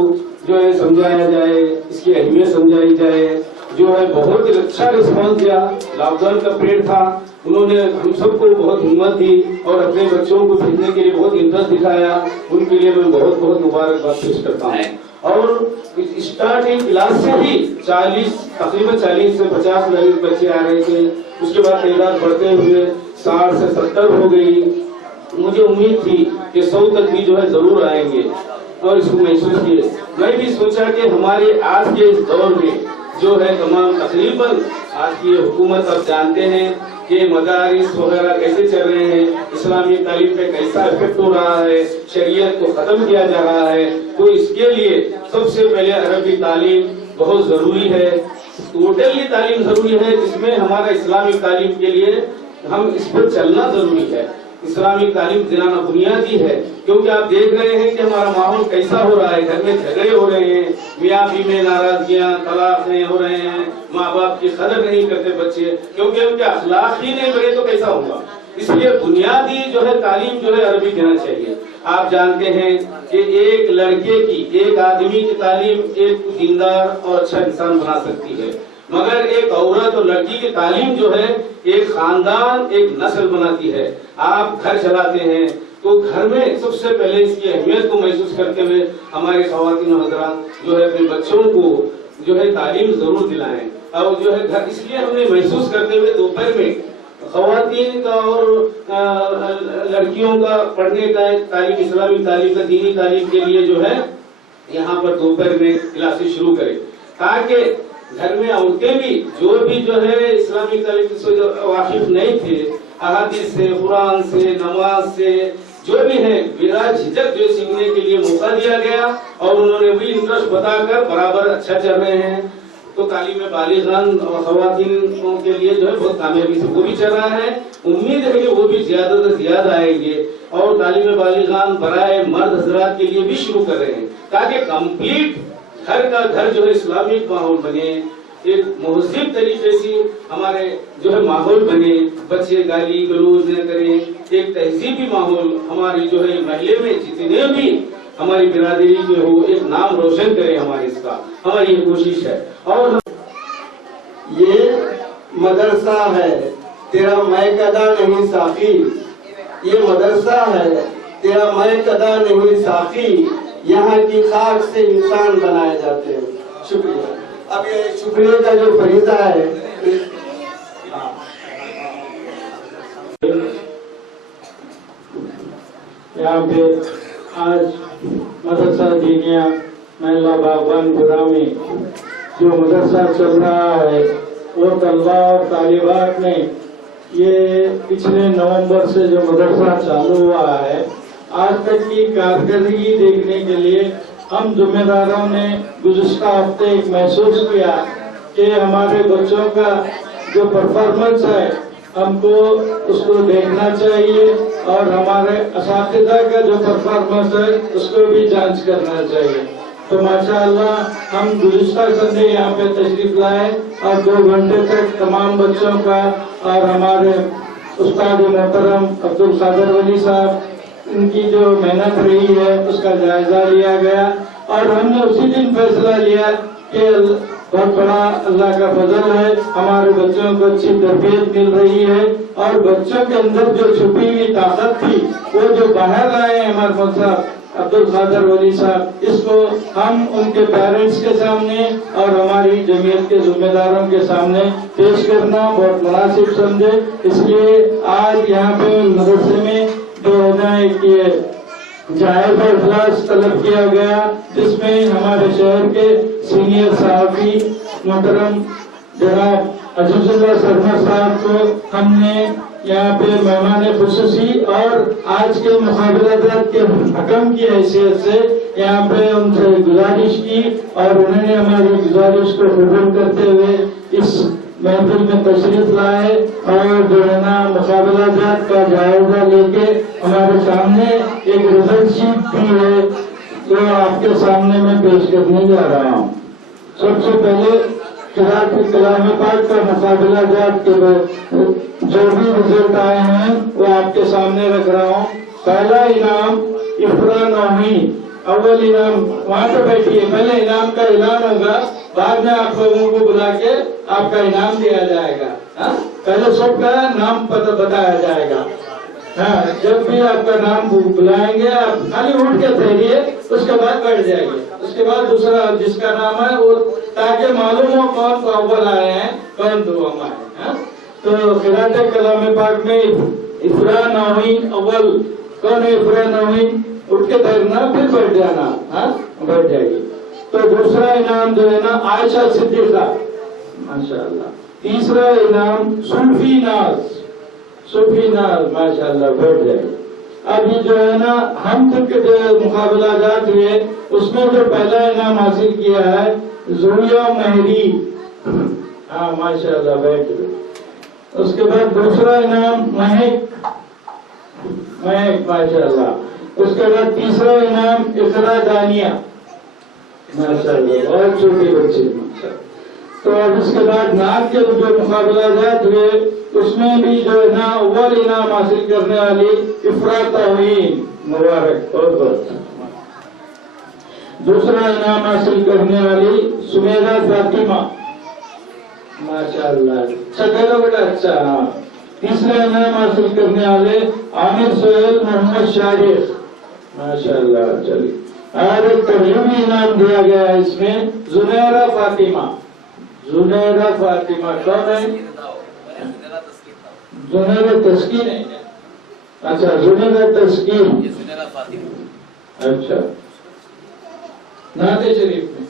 जो है समझाया जाए, इसकी अहमियत समझाई जाए। जो है बहुत ही अच्छा रिस्पॉन्स दिया। लॉकडाउन का पीरियड था, उन्होंने हम सबको बहुत हिम्मत दी और अपने बच्चों को भेजने के लिए बहुत इंटरेस्ट दिखाया। उनके लिए मैं बहुत बहुत मुबारकबाद पेश करता हूँ। और स्टार्टिंग क्लास से ही तकरीबन 40 से 50 बच्चे आ रहे थे। उसके बाद तादाद बढ़ते हुए 60 से 70 हो गई। मुझे उम्मीद थी कि 100 तक भी जो है जरूर आएंगे और इसको महसूस किए। मैं भी सोचा कि हमारे आज के इस दौर में जो है तमाम तकरीबन आज की हुकूमत अब जानते हैं कि मदारिस वगैरह कैसे चल रहे हैं, इस्लामी तालीम पे कैसा इफेक्ट हो रहा है, शरीयत को खत्म किया जा रहा है। तो इसके लिए सबसे पहले अरबी तालीम बहुत जरूरी है, टोटली तालीम जरूरी है, जिसमें हमारा इस्लामिक तालीम के लिए हम इस पर चलना जरूरी है। इस्लामिक तालीम दिलाना बुनियादी है, क्योंकि आप देख रहे हैं कि हमारा माहौल कैसा हो रहा है। घर में झगड़े हो रहे हैं, मियाँ बीवी में नाराजगियाँ, तलाक हो रहे हैं, माँ बाप की कदर नहीं करते बच्चे, क्योंकि उनके अखलाक ही नहीं बने तो कैसा होगा। इसलिए बुनियादी जो है तालीम जो है अरबी देना चाहिए। आप जानते हैं कि एक लड़के की, एक आदमी की तालीम एक दीनदार और अच्छा इंसान बना सकती है, मगर एक औरत और लड़की की तालीम जो है एक खानदान, एक नस्ल बनाती है। आप घर चलाते हैं तो घर में सबसे पहले इसकी अहमियत को महसूस करते हुए हमारे ख़वातीन और हज़रात जो है अपने बच्चों को जो है तालीम जरूर दिलाएं। और जो है घर, इसलिए हमने महसूस करते हुए दोपहर में ख़वातीन का और लड़कियों का पढ़ने का तालीम, इस्लामी तालीम का, दीनी तालीम के लिए जो है यहाँ पर दोपहर में क्लासेस शुरू करें, ताकि घर में औरतें भी जो है इस्लामिक तालीम से जो वाकिफ नहीं थे, अहादीस से, कुरान से, नमाज से जो भी है बिना झिझक जो सीखने के लिए मौका दिया गया और उन्होंने भी इंटरेस्ट बताकर बराबर अच्छा चल रहे हैं। तो तालीम बालिगान और ख़वातीन के लिए जो है बहुत कामयाबी से वो भी चल रहा है। उम्मीद है कि वो भी ज्यादा से ज्यादा आएंगे और तालीम बालिगान बराए मर्द हजरात के लिए भी शुरू कर रहे हैं, ताकि कंप्लीट घर का घर जो है इस्लामिक माहौल बने, एक महजिब तरीके से हमारे जो है माहौल बने, बच्चे गाली गलौज न करें, एक तहजीबी माहौल हमारी जो है महल्ले में जितने भी हमारी बिरादरी के हो, एक नाम रोशन करे हमारे, इसका हमारी ये कोशिश है। और ये मदरसा है तेरा मैं कदा नहीं साफी, ये मदरसा है तेरा मैं कदा नहीं साफी, यहाँ की खाक से इंसान बनाए जाते हैं। शुक्रिया। अब ये शुक्रिया का जो फरीदा है, यहाँ पे आज मदरसा दीनिया महिला बागवानपुरा में जो मदरसा चल रहा है, वो तलबा और तालिबात ने ये पिछले नवंबर से जो मदरसा चालू हुआ है, आज तक की कारकर्दगी देखने के लिए हम जिम्मेदारों ने गुज़िश्ता हफ्ते एक महसूस किया कि हमारे बच्चों का जो परफॉर्मेंस है हमको उसको देखना चाहिए और हमारे असातिज़ा का जो परफॉर्मेंस है उसको भी जांच करना चाहिए। तो माशाअल्लाह हम गुज़िश्ता संडे यहाँ पे तशरीफ लाए और 2 घंटे तक तमाम बच्चों का और हमारे उस्ताद मोहतरम अब्दुल कादर वली साहब इनकी जो मेहनत रही है उसका जायजा लिया गया और हमने उसी दिन फैसला लिया कि बहुत बड़ा अल्लाह का फजल है, हमारे बच्चों को अच्छी तरबियत मिल रही है और बच्चों के अंदर जो छुपी हुई ताकत थी वो जो बाहर लाए हैं हमारे साहब अब्दुल कादर वली साहब, इसको हम उनके पेरेंट्स के सामने और हमारी जमीयत के जिम्मेदारों के सामने पेश करना बहुत मुनासिब समझे। इसलिए आज यहाँ पे मदरसे में जो है ना एक जायज इजलास तलब किया गया, जिसमें हमारे शहर के सीनियर सहाफ़ी मोहतरम जनाब अजीजुल्लाह सरवर साहब को हमने यहाँ पे मेहमान खुसूसी और आज के मुकाबलात के हकम की हैसियत से यहाँ पे उनसे गुजारिश की और उन्होंने हमारी गुजारिश को कबूल करते हुए इस महफिल में तशरीफ लाए और जो है ना मुकाबलात का जायजा लेके हमारे सामने एक रिजल्ट शीट भी है जो आपके सामने मैं पेश करने जा रहा हूँ। सबसे पहले कलाम पाक का मुकाबलात के जो भी रिजल्ट आए हैं वो आपके सामने रख रहा हूँ। पहला इनाम इफ्रा नौमी अव्वल इनाम वहाँ पे बैठिए, पहले इनाम का ऐलान होगा, बाद में आप लोगों को बुला के आपका इनाम दिया जाएगा। हाँ, पहले सबका नाम पता बताया जाएगा। हाँ, जब भी आपका नाम बुलाएंगे आप खाली उठ के ठहरिए, उसके बाद बैठ जाएंगे। उसके बाद दूसरा जिसका नाम है वो, ताकि मालूम हो कौन अव्वल आए हैं, कौन दुआमा है। हाँ? तो क़िराअत कलाम पाक में इफ़रा नवीन अव्वल कौन है? इफ़रा नवीन, उठ के ठहरना फिर बैठ जाना। हाँ, बैठ जाएगी। तो दूसरा इनाम जो है ना आयशा सिद्दीक़ा, माशाअल्लाह। तीसरा इनाम सूफी नाज, माशाअल्लाह, बैठ जाएगी। अभी जो है ना हम तक के जो मुकाबला जात हुए उसमें जो पहला इनाम हासिल किया है ज़ुरिया महरी, हाँ माशाअल्लाह, बैठ गए। उसके बाद दूसरा इनाम महक, माशाअल्लाह। उसके बाद तीसरा इनाम इकरा दानिया, माशाअल्लाह, बहुत छोटी बच्ची, माशाअल्लाह। तो अब इसके बाद नात के जो मुकाबला जात हुए उसमें भी जो है ना अव्वल इनाम हासिल करने वाली इफ़रा तौहीन, मुबारक, बहुत बहुत। दूसरा इनाम हासिल करने वाली सुमेरा फातिमा, माशाअल्लाह, चलो बेटा, अच्छा। हाँ, तीसरा इनाम हासिल करने वाले आमिर सोहेल मोहम्मद शारिफ, माशाअल्लाह। चलिए, और एक तर्जुमी इनाम दिया गया है इसमें जुनैरा फातिमा कौन है? जुनैरा तस्कीन है। अच्छा, जुनैरा तस्कीन, अच्छा, नाते शरीफ में,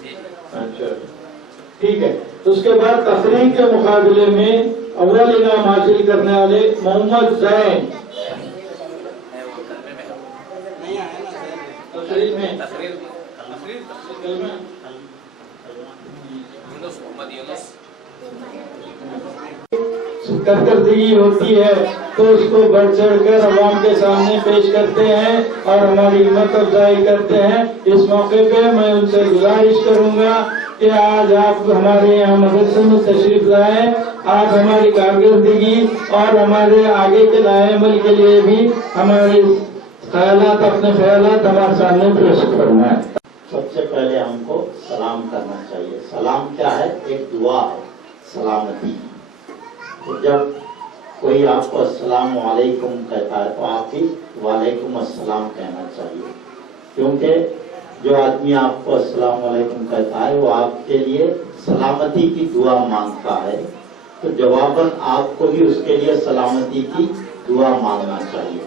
अच्छा, ठीक है। उसके बाद तकरीर के मुकाबले में अव्वल इनाम हासिल करने वाले मोहम्मद जैन, तकरीर में करकर्दगी होती है तो उसको बढ़ चढ़ कर अवाम के सामने पेश करते हैं और हमारी हिम्मत अफजाई करते हैं। इस मौके पे मैं उनसे गुजारिश करूंगा कि आज आप हमारे यहाँ मदरसे में तशरीफ लाए, आप हमारी कारकर्दगी और हमारे आगे के लाए अमल के लिए भी हमारे अपने ख्यालात हमारे सामने पेश फरमाएं। सबसे पहले हमको सलाम करना चाहिए। सलाम क्या है? एक दुआ है, सलामती। तो जब कोई आपको अस्सलाम वालेकुम कहता है तो आप भी वालेकुम अस्सलाम कहना चाहिए, क्योंकि जो आदमी आपको अस्सलाम वालेकुम कहता है वो आपके लिए सलामती की दुआ मांगता है, तो जवाबन आपको भी उसके लिए सलामती की दुआ मांगना चाहिए।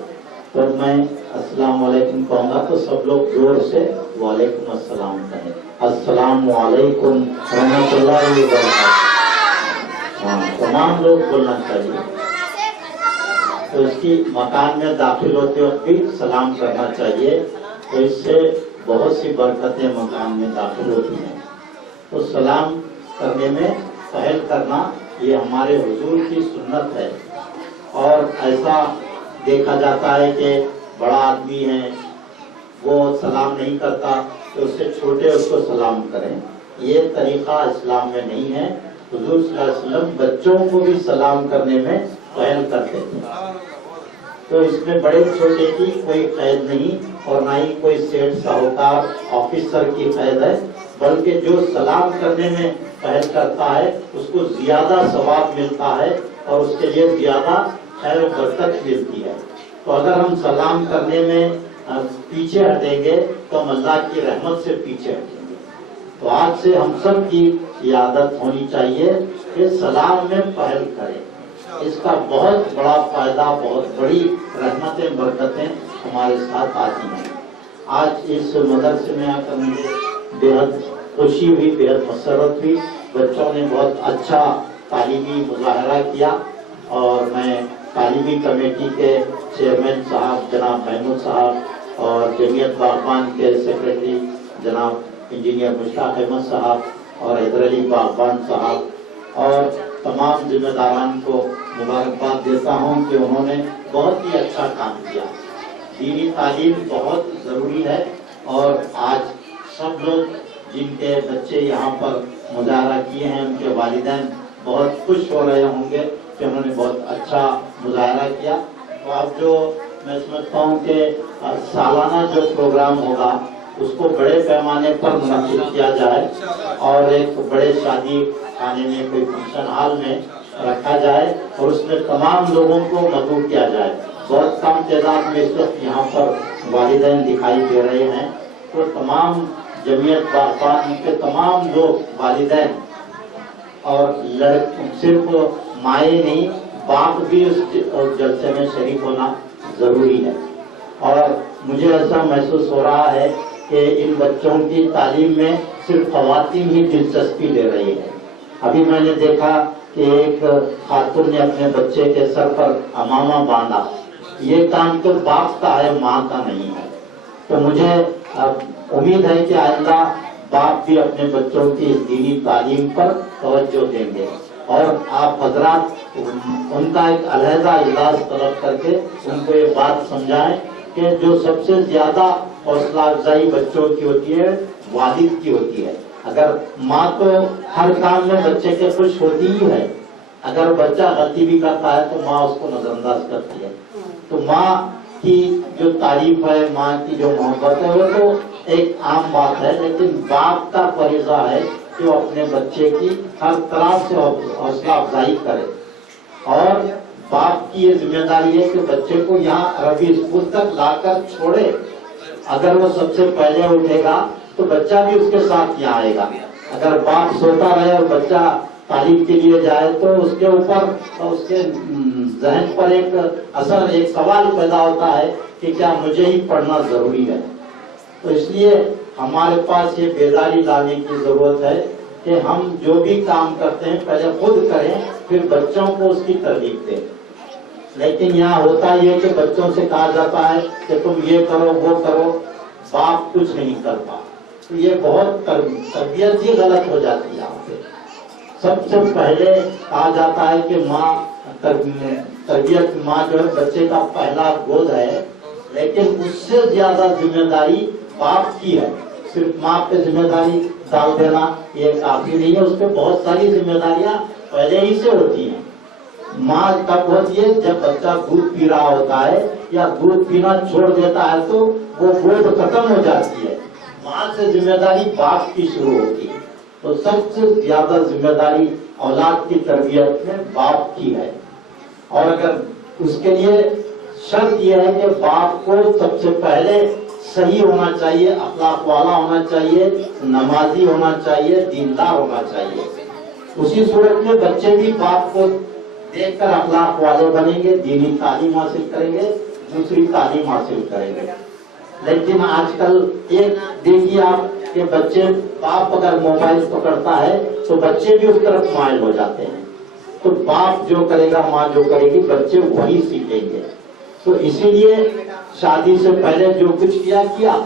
तो मैं अस्सलाम वालेकुम कहूँगा तो सब लोग जोर से वालेकुम अस्सलाम कहें। अस्सलाम वालेकुम रहमतुल्लाहि व बरकातहू। हाँ, तमाम लोग बोलना चाहिए। तो इसकी मकान में दाखिल होते वक्त भी सलाम करना चाहिए, तो इससे बहुत सी बरकतें मकान में दाखिल होती हैं। तो सलाम करने में पहल करना ये हमारे हुजूर की सुन्नत है। और ऐसा देखा जाता है कि बड़ा आदमी है वो सलाम नहीं करता तो उससे छोटे उसको सलाम करें, ये तरीका इस्लाम में नहीं है। हुजूर सल्लल्लाहु अलैहि वसल्लम बच्चों को भी सलाम करने में पहल करते थे। तो इसमें बड़े छोटे की कोई कैद नहीं और ना ही कोई सेठ साहूकार ऑफिसर की कैद है, बल्कि जो सलाम करने में पहल करता है उसको ज्यादा सवाब मिलता है और उसके लिए ज्यादा खैर और बरकत मिलती है। तो अगर हम सलाम करने में पीछे हटेंगे तो हम अल्लाह की रहमत से पीछे हटेंगे। तो आज से हम सब की ये आदत होनी चाहिए कि सलाम में पहल करें। इसका बहुत बड़ा फायदा, बहुत बड़ी रहमतें बरकतें हमारे साथ आती हैं। आज इस मदरसे में आकर मुझे बेहद खुशी हुई, बेहद मसरत हुई। बच्चों ने बहुत अच्छा तालीमी मुजाहरा किया और मैं तालीमी कमेटी के चेयरमैन साहब जनाब महमूद साहब और जमीयत बागबान के सेक्रेटरी जनाब इंजीनियर मुश्ताक अहमद साहब और हैदर अली बागबान साहब और तमाम जिम्मेदारान को मुबारकबाद देता हूँ कि उन्होंने बहुत ही अच्छा काम किया। दीनी तालीम बहुत ज़रूरी है और आज सब लोग जिनके बच्चे यहाँ पर मुजाहरा किए हैं उनके वालिदैन बहुत खुश हो रहे होंगे कि उन्होंने बहुत अच्छा मुजाहरा किया। तो अब जो मैं समझता हूँ कि सालाना जो प्रोग्राम होगा اس کو بڑے پیمانے پر منعقد کیا جائے اور ایک بڑے شادی خانے میں کوئی فنکشن ہال میں رکھا جائے اور اس میں تمام لوگوں کو مدعو کیا جائے. بہت کم تعداد میں اس وقت یہاں پر والدین دکھائی دے رہے ہیں. تو تمام جمعیت باغبان کے تمام لوگ والدین اور صرف مائیں نہیں باپ بھی اس جلسے میں شریک ہونا ضروری ہے. اور مجھے ایسا محسوس ہو رہا ہے کہ ان بچوں کی تعلیم میں صرف خواتین ہی دلچسپی لے رہی ہے. ابھی میں نے دیکھا کہ ایک خاتون نے اپنے بچے کے سر پر امامہ باندھا. یہ کام تو باپ کا ہے, ماں کا نہیں ہے. تو مجھے امید ہے کہ آئندہ باپ بھی اپنے بچوں کی دینی تعلیم پر توجہ دیں گے اور آپ حضرات ان کا ایک علیحدہ اجلاس طلب کر کے ان کو یہ بات سمجھائیں کہ جو سب سے زیادہ حوصلہ افزائی بچوں کی ہوتی ہے والد کی ہوتی ہے. اگر ماں تو ہر کام میں بچے کے خوش ہوتی ہی ہے, اگر بچہ غلطی بھی کرتا ہے تو ماں اس کو نظر انداز کرتی ہے. تو ماں کی جو تعریف ہے, ماں کی جو محبت ہے وہ تو ایک عام بات ہے, لیکن باپ کا فریضہ ہے کہ وہ اپنے بچے کی ہر طرح سے حوصلہ افزائی کرے. اور باپ کی یہ ذمہ داری ہے کہ بچے کو یہاں عربی اسکول تک لا کر چھوڑے. اگر وہ سب سے پہلے اٹھے گا تو بچہ بھی اس کے ساتھ یہاں آئے گا. اگر باپ سوتا رہے اور بچہ تعلیم کے لیے جائے تو اس کے اوپر اس کے ذہن پر ایک اثر, ایک سوال پیدا ہوتا ہے کہ کیا مجھے ہی پڑھنا ضروری ہے. تو اس لیے ہمارے پاس یہ بیداری لانے کی ضرورت ہے کہ ہم جو بھی کام کرتے ہیں پہلے خود کریں, پھر بچوں کو اس کی ترغیب دیں. لیکن یہاں ہوتا یہ کہ بچوں سے کہا جاتا ہے کہ تم یہ کرو وہ کرو, باپ کچھ نہیں کرتا. تو یہ بہت تربیت ہی غلط ہو جاتی ہے یہاں پہ. سب سے پہلے کہا جاتا ہے کہ ماں تربیت, ماں جو ہے بچے کا پہلا گود ہے, لیکن اس سے زیادہ ذمہ داری باپ کی ہے. صرف ماں پہ ذمہ داری ڈال دینا یہ کافی نہیں ہے, اس پہ بہت ساری ذمہ داریاں پہلے ہی سے ہوتی ہیں. ماں تب ہوتی ہے جب بچہ دودھ پی رہا ہوتا ہے یا دودھ پینا چھوڑ دیتا ہے تو وہ گود ختم ہو جاتی ہے. ماں سے ذمہ داری باپ کی شروع ہوتی ہے. تو سب سے زیادہ ذمہ داری اولاد کی تربیت میں باپ کی ہے. اور اگر اس کے لیے شرط یہ ہے کہ باپ کو سب سے پہلے صحیح ہونا چاہیے, اخلاق والا ہونا چاہیے, نمازی ہونا چاہیے, دیندار ہونا چاہیے. اسی صورت میں بچے بھی باپ کو دیکھ کر اخلاق والے بنیں گے, دینی تعلیم حاصل کریں گے, دوسری تعلیم حاصل کریں گے. لیکن آج کل ایک دیکھیے آپ کہ بچے, باپ اگر موبائل پکڑتا ہے تو بچے بھی اس طرف مائل ہو جاتے ہیں. تو باپ جو کرے گا, ماں جو کرے گی, بچے وہی سیکھیں گے. تو اسی لیے شادی سے پہلے جو کچھ کیا,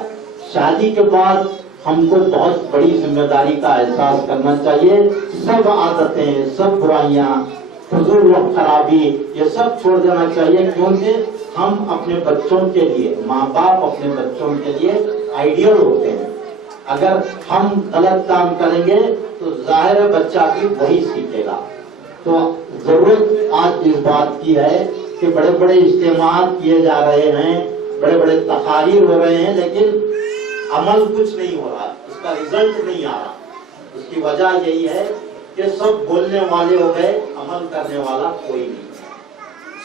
شادی کے بعد ہم کو بہت بڑی ذمہ داری کا احساس کرنا چاہیے. سب عادتیں, سب برائیاں, فضول وقت خرابی, یہ سب چھوڑ دینا چاہیے, کیونکہ ہم اپنے بچوں کے لیے, ماں باپ اپنے بچوں کے لیے آئیڈیل ہوتے ہیں. اگر ہم غلط کام کریں گے تو ظاہر بچہ بھی وہی سیکھے گا. تو ضرورت آج اس بات کی ہے کہ بڑے بڑے اجتماعات کیے جا رہے ہیں, بڑے بڑے تقاریر ہو رہے ہیں, لیکن عمل کچھ نہیں ہو رہا, اس کا رزلٹ نہیں آ رہا. اس کی وجہ یہی ہے کہ سب بولنے والے ہو گئے, عمل کرنے والا کوئی نہیں.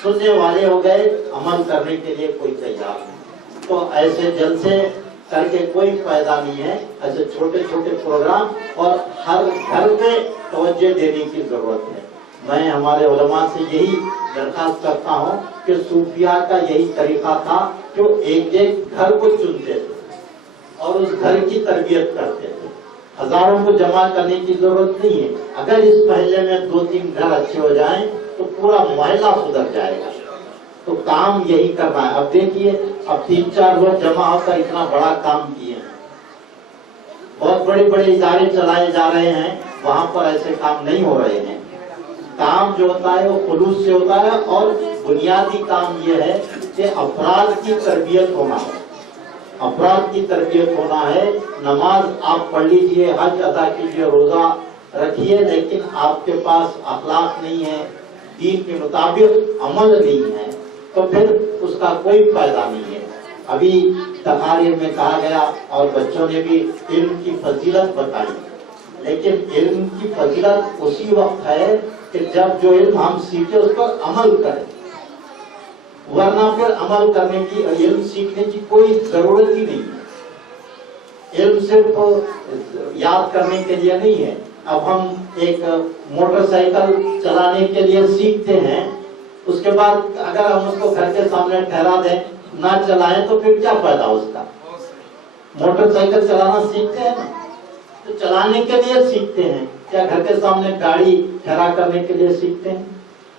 سننے والے ہو گئے, عمل کرنے کے لیے کوئی تیار نہیں. تو ایسے جلسے کر کے کوئی فائدہ نہیں ہے. ایسے چھوٹے چھوٹے پروگرام اور ہر گھر پہ توجہ دینے کی ضرورت ہے. میں ہمارے علماء سے یہی درخواست کرتا ہوں کہ صوفیاء کا یہی طریقہ تھا, جو ایک ایک گھر کو چنتے تھے اور اس گھر کی تربیت کرتے تھے. ہزاروں کو جمع کرنے کی ضرورت نہیں ہے. اگر اس محلے میں 2-3 گھر اچھے ہو جائیں تو پورا محلہ سدھر جائے گا. تو کام یہی کرنا ہے. اب دیکھیے, اب 3-4 لوگ جمع ہو کر اتنا بڑا کام کیے ہیں. بہت بڑے بڑے ادارے چلائے جا رہے ہیں, وہاں پر ایسے کام نہیں ہو رہے ہیں. کام جو ہوتا ہے وہ خلوص سے ہوتا ہے, اور بنیادی کام یہ ہے کہ افراد کی تربیت ہونا ہے. افراد کی تربیت ہونا ہے. نماز آپ پڑھ لیجئے, حج ادا کیجئے, روزہ رکھیے, لیکن آپ کے پاس اخلاق نہیں ہے, دین کے مطابق عمل نہیں ہے, تو پھر اس کا کوئی فائدہ نہیں ہے. अभी तकारीर में कहा गया और बच्चों ने भी इल्म की फजीलत बताई, लेकिन इल्म की फजीलत उसी वक्त है कि जब जो इल्म हम सीखे उस पर अमल करें, वरना फिर अमल करने की, इल्म सीखने की कोई जरूरत ही नहीं है। इल्म सिर्फ याद करने के लिए नहीं है। अब हम एक मोटरसाइकिल चलाने के लिए सीखते हैं, उसके बाद अगर हम उसको घर के सामने ठहरा दें, ना चलाएं, तो फिर क्या फायदा उसका। मोटरसाइकिल चलाना सीखते हैं ना, तो चलाने के लिए सीखते हैं, क्या घर के सामने गाड़ी ठहरा करने के लिए सीखते हैं।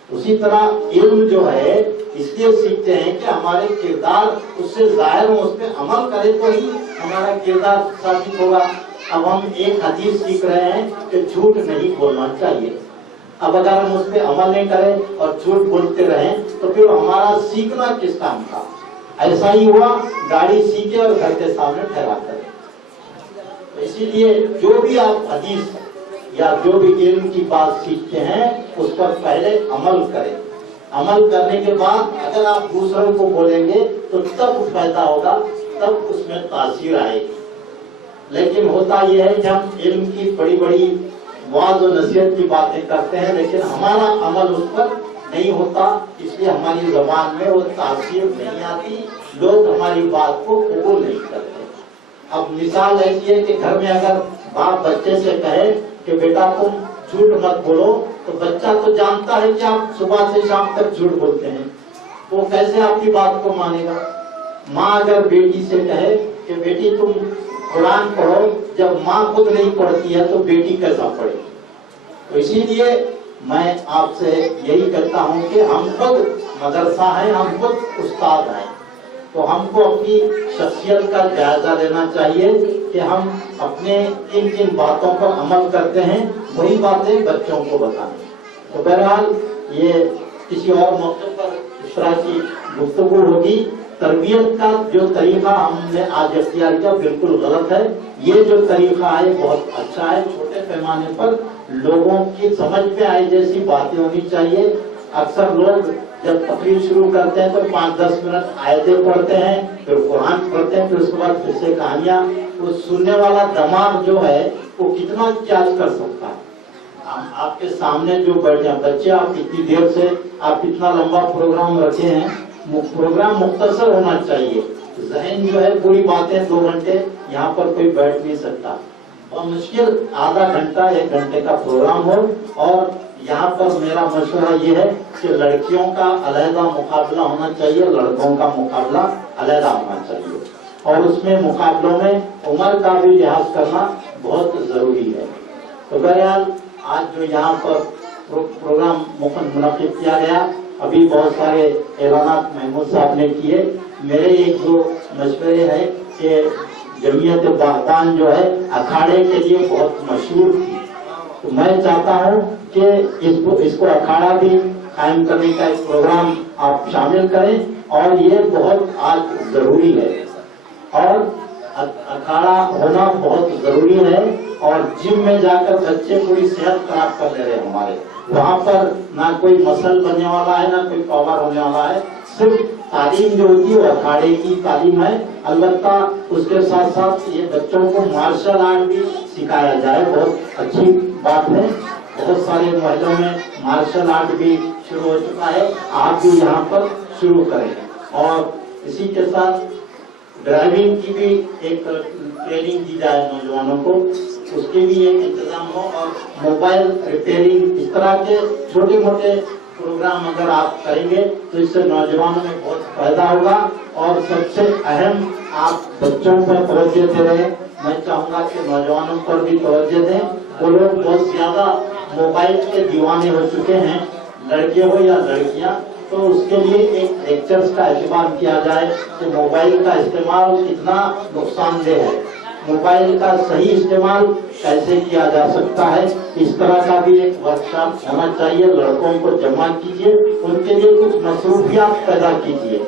उसी तरह इल्म जो है इसलिए सीखते हैं कि हमारे किरदार उससे जाहिर हो, उस पर अमल करें तो ही हमारा किरदार साबित होगा। अब हम एक हदीस सीख रहे हैं कि झूठ नहीं बोलना चाहिए। अब अगर हम उस पर अमल नहीं करें और झूठ बोलते रहें तो फिर हमारा सीखना किस काम का। ऐसा ही हुआ, गाड़ी सीखे और घर के सामने ठहरा करें। तो इसीलिए जो भी आप हदीस या जो भी इल्म की बात सीखते हैं उस पर पहले अमल करें। अमल करने के बाद अगर आप दूसरों को बोलेंगे तो तब फायदा होगा, तब उसमें तासीर आएगी। लेकिन होता यह है कि हम इल्म की बड़ी बड़ी वाज और नसीहत की बातें करते हैं, लेकिन हमारा अमल उस पर नहीं होता, इसलिए हमारी जबान में वो तासीर नहीं आती, लोग हमारी बात को कबूल नहीं करते। अब मिसाल ऐसी है कि घर में अगर बाप बच्चे से कहे कि बेटा तुम झूठ मत बोलो, तो बच्चा तो जानता है कि आप सुबह से शाम तक झूठ बोलते हैं, तो कैसे आपकी बात को मानेगा। माँ अगर बेटी से कहे कि बेटी तुम कुरान पढ़ो, जब माँ खुद नहीं पढ़ती है तो बेटी कैसा पढ़े। तो इसीलिए मैं आपसे यही कहता हूँ कि हम खुद मदरसा है, हम खुद उस्ताद हैं, तो हमको अपनी शख्सियत का जायजा लेना चाहिए कि हम अपने किन किन बातों पर अमल करते हैं, वही बातें बच्चों को बताएं। तो बहरहाल ये किसी और मौके पर इस तरह की गुफ्तगू होगी। तरबियत का जो तरीका हमने आज इख्तियार किया बिल्कुल गलत है। ये जो तरीका है बहुत अच्छा है, छोटे पैमाने पर लोगों की समझ में आए जैसी बातें होनी चाहिए। अक्सर लोग जब तकरीर शुरू करते हैं तो 5-10 मिनट आयतें पढ़ते हैं, फिर कुरान पढ़ते हैं, फिर उसके बाद फिर से कहानियां। वो सुनने वाला दिमाग जो है वो कितना कैच कर सकता है। आपके सामने जो बैठे हैं बच्चे, आप इतनी देर से आप इतना लंबा प्रोग्राम रखे हैं, प्रोग्राम मुख्तसर होना चाहिए। जहन जो है पूरी बातें 2 घंटे यहाँ पर कोई बैठ नहीं सकता, और मुश्किल आधा घंटा 1 घंटे का प्रोग्राम हो। और यहाँ पर मेरा मशवरा ये है कि लड़कियों का अलहदा मुकाबला होना चाहिए, लड़कों का मुकाबला अलहदा होना चाहिए, और उसमें मुकाबलों में उम्र का भी लिहाज करना बहुत जरूरी है। तो बहरहाल आज जो यहाँ पर प्रोग्राम मुनक़िद किया गया, अभी बहुत सारे ऐलानात महमूद साहब ने किए। मेरे एक दो मशवरे हैं कि जमीयत बागबान जो है अखाड़े के लिए बहुत मशहूर थी, तो मैं चाहता हूँ कि इसको अखाड़ा भी कायम करने का एक प्रोग्राम आप शामिल करें, और ये बहुत आज जरूरी है, और अखाड़ा होना बहुत जरूरी है। और जिम में जाकर बच्चे पूरी सेहत खराब कर ले रहे हैं हमारे, वहाँ पर ना कोई मसल बनने वाला है, ना कोई पावर होने वाला है। सिर्फ तालीम जो होती है वो अखाड़े की तालीम है। अलबत्ता उसके साथ साथ ये बच्चों को मार्शल आर्ट भी सिखाया जाए, बहुत अच्छी बात है। बहुत सारे मोहल्लों में मार्शल आर्ट भी शुरू हो चुका है, आप भी यहाँ पर शुरू करें। और इसी के साथ ड्राइविंग की भी एक ट्रेनिंग दी जाए नौजवानों को, उसके भी एक इंतजाम हो। और मोबाइल रिपेयरिंग, इस तरह के छोटे मोटे प्रोग्राम अगर आप करेंगे तो इससे नौजवानों में बहुत फायदा होगा। और सबसे अहम, आप बच्चों पर तवज्जो दे रहे हैं, मैं चाहूंगा कि नौजवानों पर भी तवज्जो दें। वो लोग बहुत ज्यादा मोबाइल के दीवाने हो चुके हैं, लड़के हो या लड़कियां, तो उसके लिए एक लेक्चर्स का एहतमाम किया जाए कि मोबाइल का इस्तेमाल कितना नुकसानदेह है, मोबाइल का सही इस्तेमाल कैसे किया जा सकता है। इस तरह का भी एक वर्कशॉप होना चाहिए। लड़कों को जमा कीजिए, उनके लिए कुछ मसरूफियात पैदा कीजिए।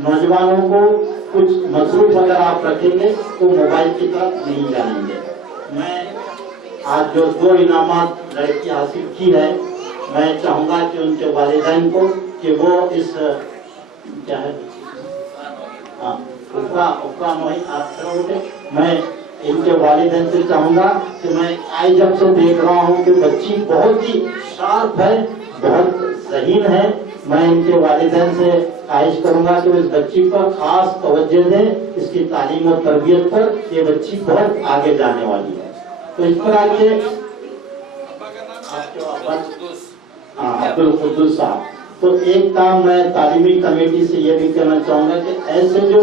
नौजवानों को कुछ मसरूफ अगर आप रखेंगे तो मोबाइल की तरफ नहीं जाएंगे। मैं आज जो 2 इनामात लड़की हासिल की है, मैं चाहूंगा कि उनके वालिदैन को कि वो इस क्या है उकरा मोहित आप खड़े हो गए। मैं इनके वालिदैन से चाहूंगा कि मैं आज जब से देख रहा हूँ कि बच्ची बहुत ही शार्प है, बहुत ज़हीन है। मैं इनके वालिदैन से ख्वाहिश करूंगा कि इस बच्ची पर खास तवज्जो दें, इसकी तालीम और तरबियत पर। ये बच्ची बहुत आगे जाने वाली है। तो इस पर आके अब्दुल कुद्दूस साहब, तो एक काम मैं तालीमी कमेटी से ये भी कहना चाहूंगा कि ऐसे जो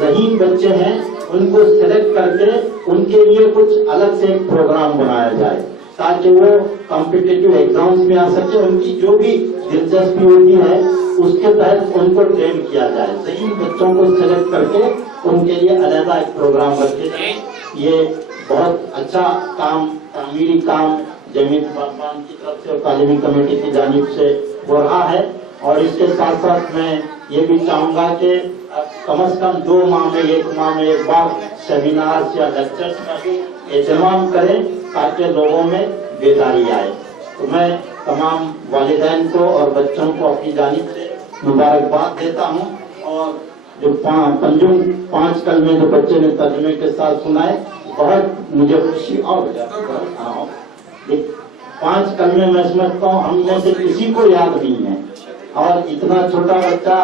ज़हीन बच्चे हैं उनको सेलेक्ट करके उनके लिए कुछ अलग से एक प्रोग्राम बनाया जाए ताकि वो कॉम्पिटिटिव एग्जाम्स में आ सके। उनकी जो भी दिलचस्पी होती है उसके तहत उनको ट्रेन किया जाए। ज़हीन बच्चों को सेलेक्ट करके उनके लिए अलग एक प्रोग्राम रखे जाए। ये बहुत अच्छा काम, तामीरी काम जमीयत बागबान की तरफ से और तालीमी कमेटी की जानिब से हो रहा है। और इसके साथ साथ मैं ये भी चाहूंगा कि कम से कम 2 माह में एक बार सेमिनार या लेक्चर्स का भी एहतमाम करें ताकि लोगों में बेदारी आए। तो मैं तमाम वालिदैन को और बच्चों को अपनी जानिब से मुबारकबाद देता हूँ। और जो पंजुम 5 कलमे जो बच्चे ने तर्जुमे के साथ सुनाए, बहुत मुझे खुशी। और 5 कलमे मैं समझता हूँ हम में से किसी को याद नहीं है। और इतना छोटा बच्चा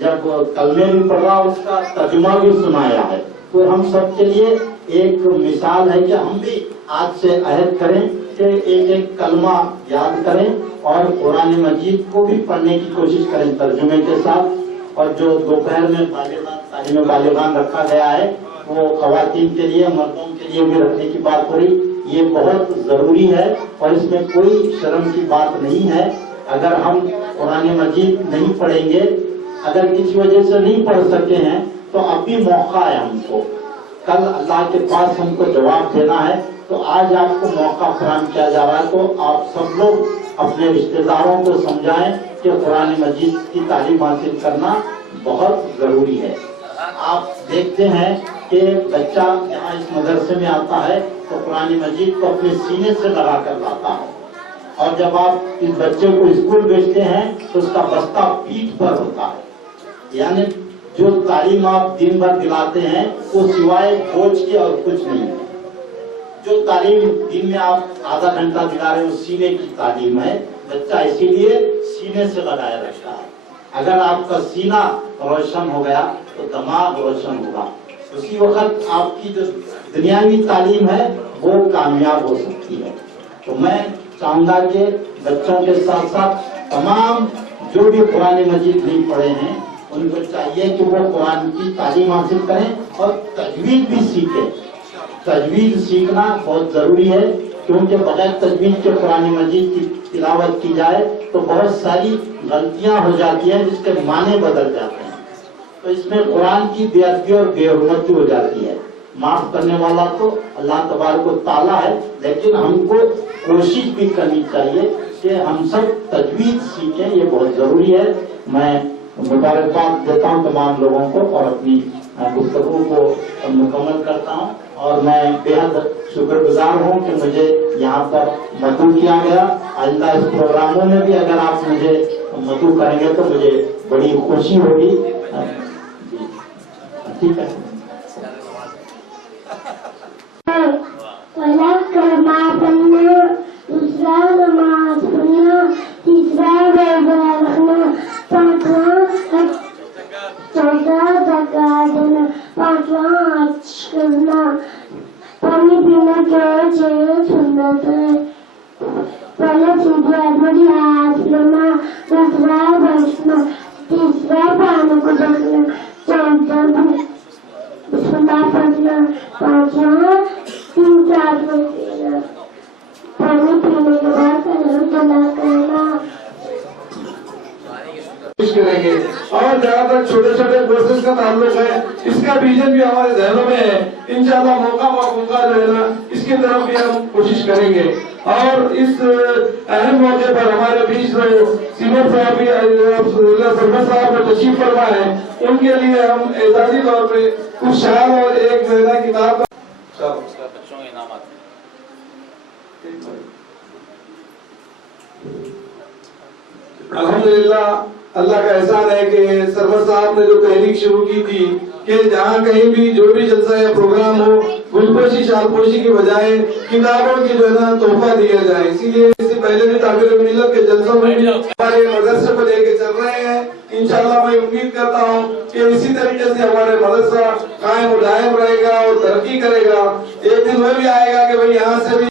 जब कलमे भी पढ़ रहा, उसका तर्जुमा भी सुनाया है, तो हम सब के लिए एक मिसाल है कि हम भी आज से अहद करें कि एक कलमा याद करें और कुरान मजीद को भी पढ़ने की कोशिश करें तर्जुमे के साथ। और जो दोपहर में तालीम बालिगान रखा गया है वो खवातीन के लिए, मर्दों के लिए भी रखने की बात हो रही, ये बहुत जरूरी है और इसमें कोई शर्म की बात नहीं है। अगर हम कुरान मजीद नहीं पढ़ेंगे, अगर किसी वजह से नहीं पढ़ सके हैं, तो अभी मौका है हमको, कल अल्लाह के पास हमको जवाब देना है। तो आज आपको मौका फराहम किया जा रहा है, तो आप सब लोग अपने रिश्तेदारों को समझाएं कि कुरान मजीद की तालीम हासिल करना बहुत जरूरी है। आप देखते हैं कि बच्चा यहाँ इस मदरसे में आता है तो कुरान मजीद को अपने सीने से लगा कर लाता है, और जब आप इस बच्चे को स्कूल भेजते हैं तो उसका बस्ता पीठ पर होता है। यानी जो तालीम आप दिन भर दिलाते हैं वो सिवाय बोझ के और कुछ नहीं है। जो तालीम दिन में आप आधा घंटा दिला रहे हो सीने की तालीम है, बच्चा इसीलिए सीने से लगाया रहता है। अगर आपका सीना रोशन हो गया तो दिमाग रोशन होगा, उसी वक्त आपकी जो दुनियावी तालीम है वो कामयाब हो सकती है। तो मैं चाहूंगा कि बच्चों के साथ साथ तमाम जो भी कुरान मजीद नहीं पढ़े हैं उनको चाहिए कि वो कुरान की तालीम हासिल करें और तजवीद भी सीखें। तजवीद सीखना बहुत जरूरी है, क्योंकि बगैर तजवीद के कुरान मजीद की तिलावत की जाए तो बहुत सारी गलतियां हो जाती हैं जिसके माने बदल जाते हैं। तो इसमें कुरान की बेअदबी और बेहुरमती हो जाती है। माफ करने वाला तो अल्लाह तबारक व तआला है, लेकिन हमको कोशिश भी करनी चाहिए कि हम सब तजवीद सीखें, ये बहुत जरूरी है। मैं मुबारकबाद देता हूँ तमाम लोगों को और अपनी गुफ्तगू को मुकम्मल करता हूँ। और मैं बेहद शुक्रगुजार हूँ कि मुझे यहाँ पर मदऊ किया गया। आइंदा इस प्रोग्रामों में भी अगर आप मुझे मदऊ करेंगे तो मुझे बड़ी खुशी होगी। ठीक है। पढ़ना, दूसरा नमाज पढ़ना, तीसरा रोज़ा रखना, चौथा ज़कात देना, पांचवा हज करना, पानी पीने के 6 सुन्नत है। पहले सीधे आदमी हाथ लेना, दूसरा बैठना, तीसरा पानी को देखना, चौथा बिस्मिल्लाह पढ़ना, पांचवा 3-4 मिनट पीना, पानी पीने के बाद अल्लाह करना। करेंगे और जहाँ तक छोटे छोटे कोर्सेज का ताल्लुक है, इसका विजन भी हमारे जहनों में है। इंशाल्लाह मौका जो है ना, इसकी तरफ भी हम कोशिश करेंगे। और इस अहम मौके पर हमारे बीच जो सीनियर साहब भी सरवर साहब जो तशरीफ फरमा है, उनके लिए हम एजाजी तौर पे कुछ शायर और एक किताब बच्चों के इनाम अल्हम्दुलिल्लाह, अल्लाह का एहसान है कि सरवर साहब ने जो तहरीक शुरू की थी کہ جہاں کہیں بھی جو بھی جلسہ یا پروگرام ہو گلپوشی شالپوشی کی بجائے کتابوں کی جو ہے نا تحفہ دیا جائے. اسی لیے اس سے پہلے بھی تعبیر ملت کے جلسوں میں بھی ہمارے مدرسے کو لے کے چل رہے ہیں. انشاءاللہ میں امید کرتا ہوں کہ اسی طریقے سے ہمارے مدرسہ قائم و دائم رہے گا اور ترقی کرے گا. ایک دن وہ بھی آئے گا کہ بھئی یہاں سے بھی.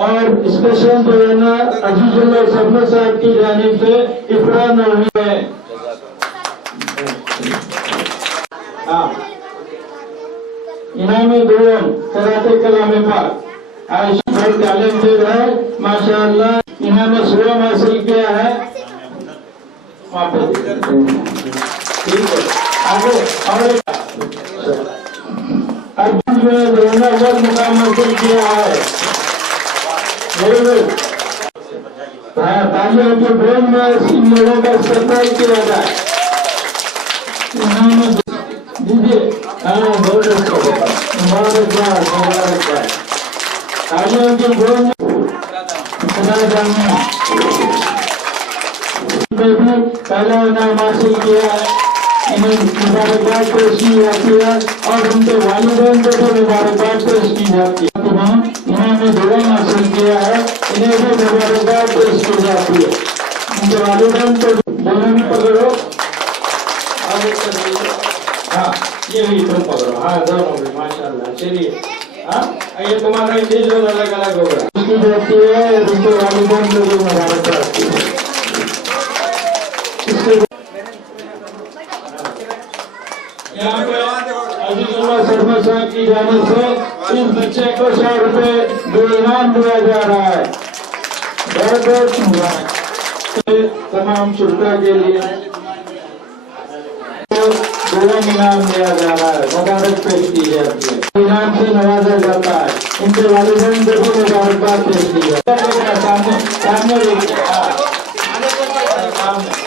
اور اسپیشل جو ہے نا عزیز اللہ سرور صاحب کی جانب سے افراد نومی ہے. امام دوم قرات کلام پاک عائشہ بہت ٹیلنٹڈ ہے ماشاءاللہ. امام سوم حاصل کیا ہے ٹھیک ہے. آگے اور ارجن میں دونوں اول مقام حاصل کیا ہے. تالیوں کے بین میں ان لوگوں کا استقبال کیا جائے. دیجیے بہت اچھا مبارکباد مبارکباد. تالیوں کے بین خدا جانے میں بھی پہلا انعام حاصل کیا ہے. انہیں مبارکباد پیش کی جاتی ہے اور ان کے والدین کو بھی مبارکباد پیش کی جاتی ہے. انہوں نے دوران حاصل کیا ہے انہیں بھی مبارکباد پیش کی جاتی ہے. ان کے والدین کو دونوں بھی پکڑو. ہاں یہ بھی تم پکڑو. ہاں دونوں بھی ماشاء اللہ. چلیے ہاں یہ تمہارا چیز الگ الگ ہوگا اس کی جاتی ہے. ان کے والدین کو بھی مبارکباد کی ہے. یہاں پہ عزیز اللہ سرور صاحب کی جانب سے اس بچے کو 100 روپے جو انعام دیا جا رہا ہے. بہت بہت مبارک. تمام شرکا کے لیے دونوں انعام دیا جا رہا ہے. مبارک پیش کی جاتی ہے. انعام سے نوازا جاتا ہے. ان کے والدین کو بھی مبارکباد پیش کی جاتی ہے. سامنے دیکھیے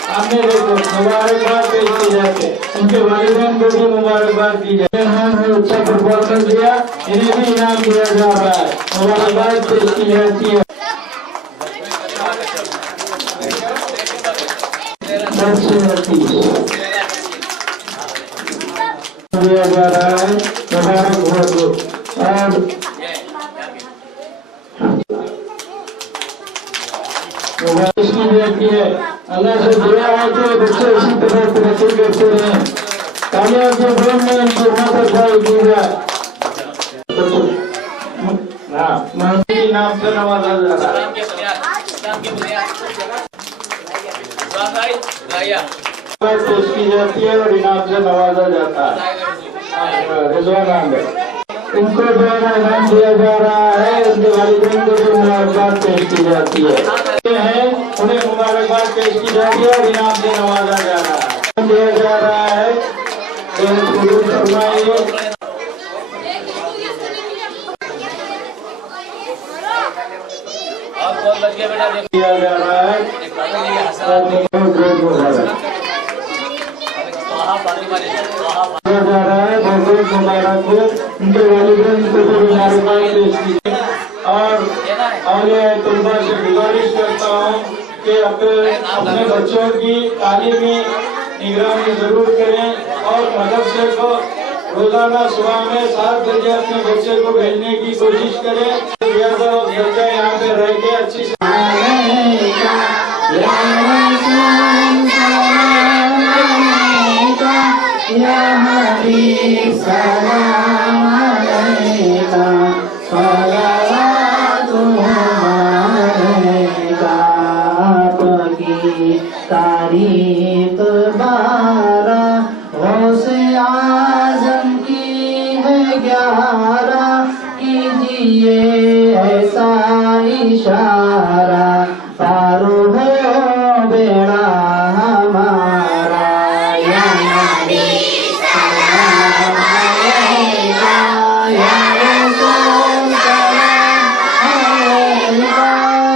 سامنے دیکھو مبارکباد پیش کی جاتی ہے. ان کے والدین کو بھی مبارکباد دی جاتی ہے. انہوں نے اچھا پرفارمنس دیا انہیں بھی انعام دیا جا رہا ہے. مبارکباد پیش کی جاتی ہے. دیا جا رہا ہے. مبارک ہو. اور اس کی بیٹی ہے. اللہ سے دعا ہے کہ بچے اسی طرح ترقی کرتے رہیں. تالیاں کے بین میں ان کو مبارکباد دی جائے. ہاں مہندی کے نام سے نوازا جا رہا ہے. پیش کی جاتی ہے اور انعام سے نوازا جاتا ہے. رضوان احمد ان کو جو انعام دیا جا رہا ہے. ان کے والدین کو بھی مبارکباد پیش کی جاتی ہے. انہیں مبارکباد پیش کی جاتی ہے اور انعام سے نوازا جا رہا ہے. دیا جا رہا ہے. دیا جا رہا ہے. بہت مبارک ہو. ان کے والدین کو بھی مبارکباد پیش کی. اور اولیاء طلباء سے گزارش کرتا ہوں کہ اپنے بچوں کی تعلیمی نگرانی ضرور کریں اور مدرسے کو روزانہ صبح میں 7 بجے اپنے بچے کو بھیجنے کی کوشش کریں. بچہ یہاں پہ رہ کے اچھی سے تاریخ بارہ غوث اعظم کی ہے 11 کیجیے ایسا اشارہ پار ہو بیڑا ہمارا. یا نبی سلام علیکہ یا رسول سلام علیکہ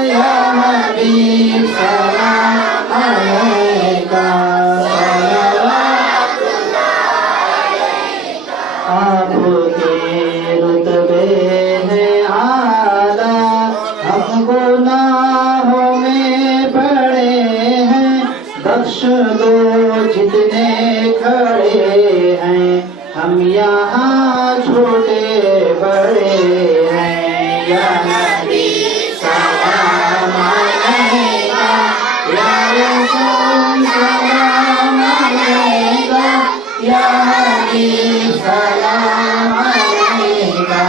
یا حبیب سلام علیکہ صلوات آپ کے رتبے ہیں اعلیٰ. ہم گناہوں अलैका या रसूल सलाम अलैका या हबीब सलाम अलैका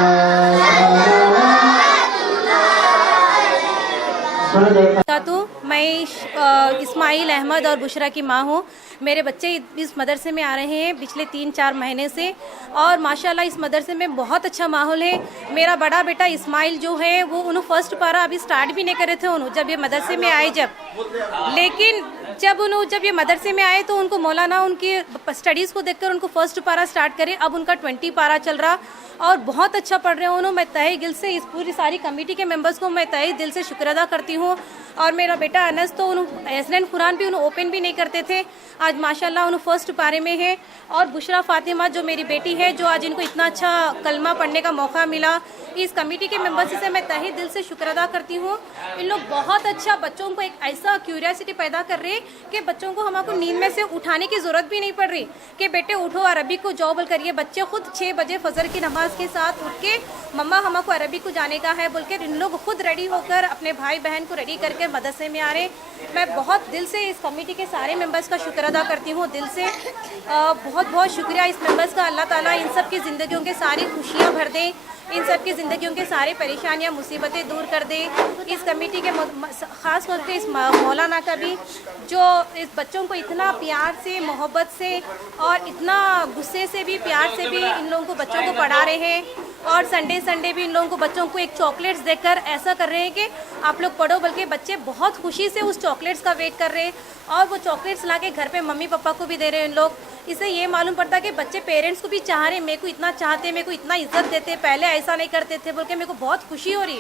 तो मैं इस्माइल अहमद और बुशरा की माँ हूँ। मेरे बच्चे इस मदरसे में आ रहे हैं पिछले 3-4 महीने से और माशाल्लाह इस मदरसे में बहुत अच्छा माहौल है। मेरा बड़ा बेटा इस्माइल जो है वो उन्होंने फर्स्ट पारा अभी स्टार्ट भी नहीं करे थे उन्होंने जब ये मदरसे में आए लेकिन जब ये मदरसे में आए तो उनको मौलाना उनकी स्टडीज़ को देखकर उनको फर्स्ट पारा स्टार्ट करे। अब उनका 20 पारा चल रहा और बहुत अच्छा पढ़ रहे हैं उन्होंने। मैं तहे दिल से इस पूरी सारी कमेटी के मेंबर्स को मैं तहे दिल से शुक्र अदा करती हूँ। और मेरा बेटा अनस तो उन्होंने एसलन कुरान भी उन्होंने ओपन भी नहीं करते थे, आज माशाल्लाह उन्होंने फर्स्ट पारे में है। और बुशरा फातिमा जो मेरी बेटी है जो आज इनको इतना अच्छा कलमा पढ़ने का मौका मिला, इस कमेटी के मेंबर्स से मैं तहे दिल से शुक्र अदा करती हूँ। इन लोग बहुत अच्छा बच्चों को एक ऐसा क्यूरियोसिटी पैदा कर रहे हैं कि बच्चों को हमको नींद में से उठाने की ज़रूरत भी नहीं पड़ रही कि बेटे उठो अरबी को जॉबल करिए। बच्चे खुद 6 बजे फजर की नमाज के साथ उठ के मम्मा हमको अरबी को जाने का है बोल के इन लोग खुद रेडी होकर अपने भाई बहन को रेडी करके मदरसे में आ रहे। मैं बहुत दिल से इस कमेटी के सारे मेंबर्स का शुक्र अदा करती हूँ दिल से। बहुत बहुत शुक्रिया इस मेंबर्स का। अल्लाह ताला इन सब की ज़िंदगियों के सारी खुशियाँ भर दे, इन सब की ज़िंदगियों के सारी परेशानियाँ मुसीबतें दूर कर दे। इस कमेटी के ख़ास तौर पे इस मौलाना का भी जो इस बच्चों को इतना प्यार से मोहब्बत से और इतना गुस्से से भी प्यार से भी इन लोगों को बच्चों को पढ़ा रहे हैं। और संडे भी इन लोगों को बच्चों को एक चॉकलेट्स देकर ऐसा कर रहे हैं कि आप लोग पढ़ो, बल्कि बच्चे बहुत खुशी से उस चॉकलेट्स का वेट कर रहे हैं और वो चॉकलेट्स ला के घर पर मम्मी पापा को भी दे रहे हैं इन लोग। इससे ये मालूम पड़ता है कि बच्चे पेरेंट्स को भी चाह रहे हैं, मेरे को इतना चाहते, मेरे को इतना इज्जत देते, पहले ऐसा नहीं करते थे बोल के मेरे को बहुत खुशी हो रही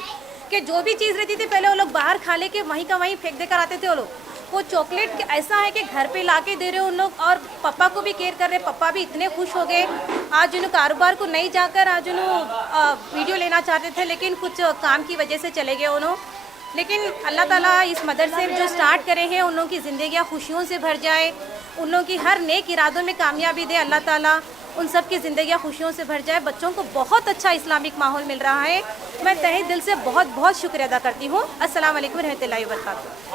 कि जो भी चीज़ रहती थी पहले वो लोग बाहर खा ले के वहीं का वहीं फेंक देकर आते थे वो लोग। वो चॉकलेट ऐसा है कि घर पे लाके दे रहे हो उन लोग और पापा को भी केयर कर रहे। पापा भी इतने खुश हो गए। आज उन्होंने कारोबार को नहीं जाकर आज उन्होंने वीडियो लेना चाहते थे लेकिन कुछ काम की वजह से चले गए उन्होंने। लेकिन अल्लाह ताला इस मदरसे जो स्टार्ट करे हैं उन लोगों की ज़िंदगियाँ खुशियों से भर जाए, उन लोगों की हर नेक इरादों में कामयाबी दे अल्लाह ताला, उन सब की ज़िंदगियाँ खुशियों से भर जाए। बच्चों को बहुत अच्छा इस्लामिक माहौल मिल रहा है। मैं तहे दिल से बहुत बहुत शुक्रिया अदा करती हूँ। अस्सलाम वालेकुम रहमतुल्लाहि व बरकातहू।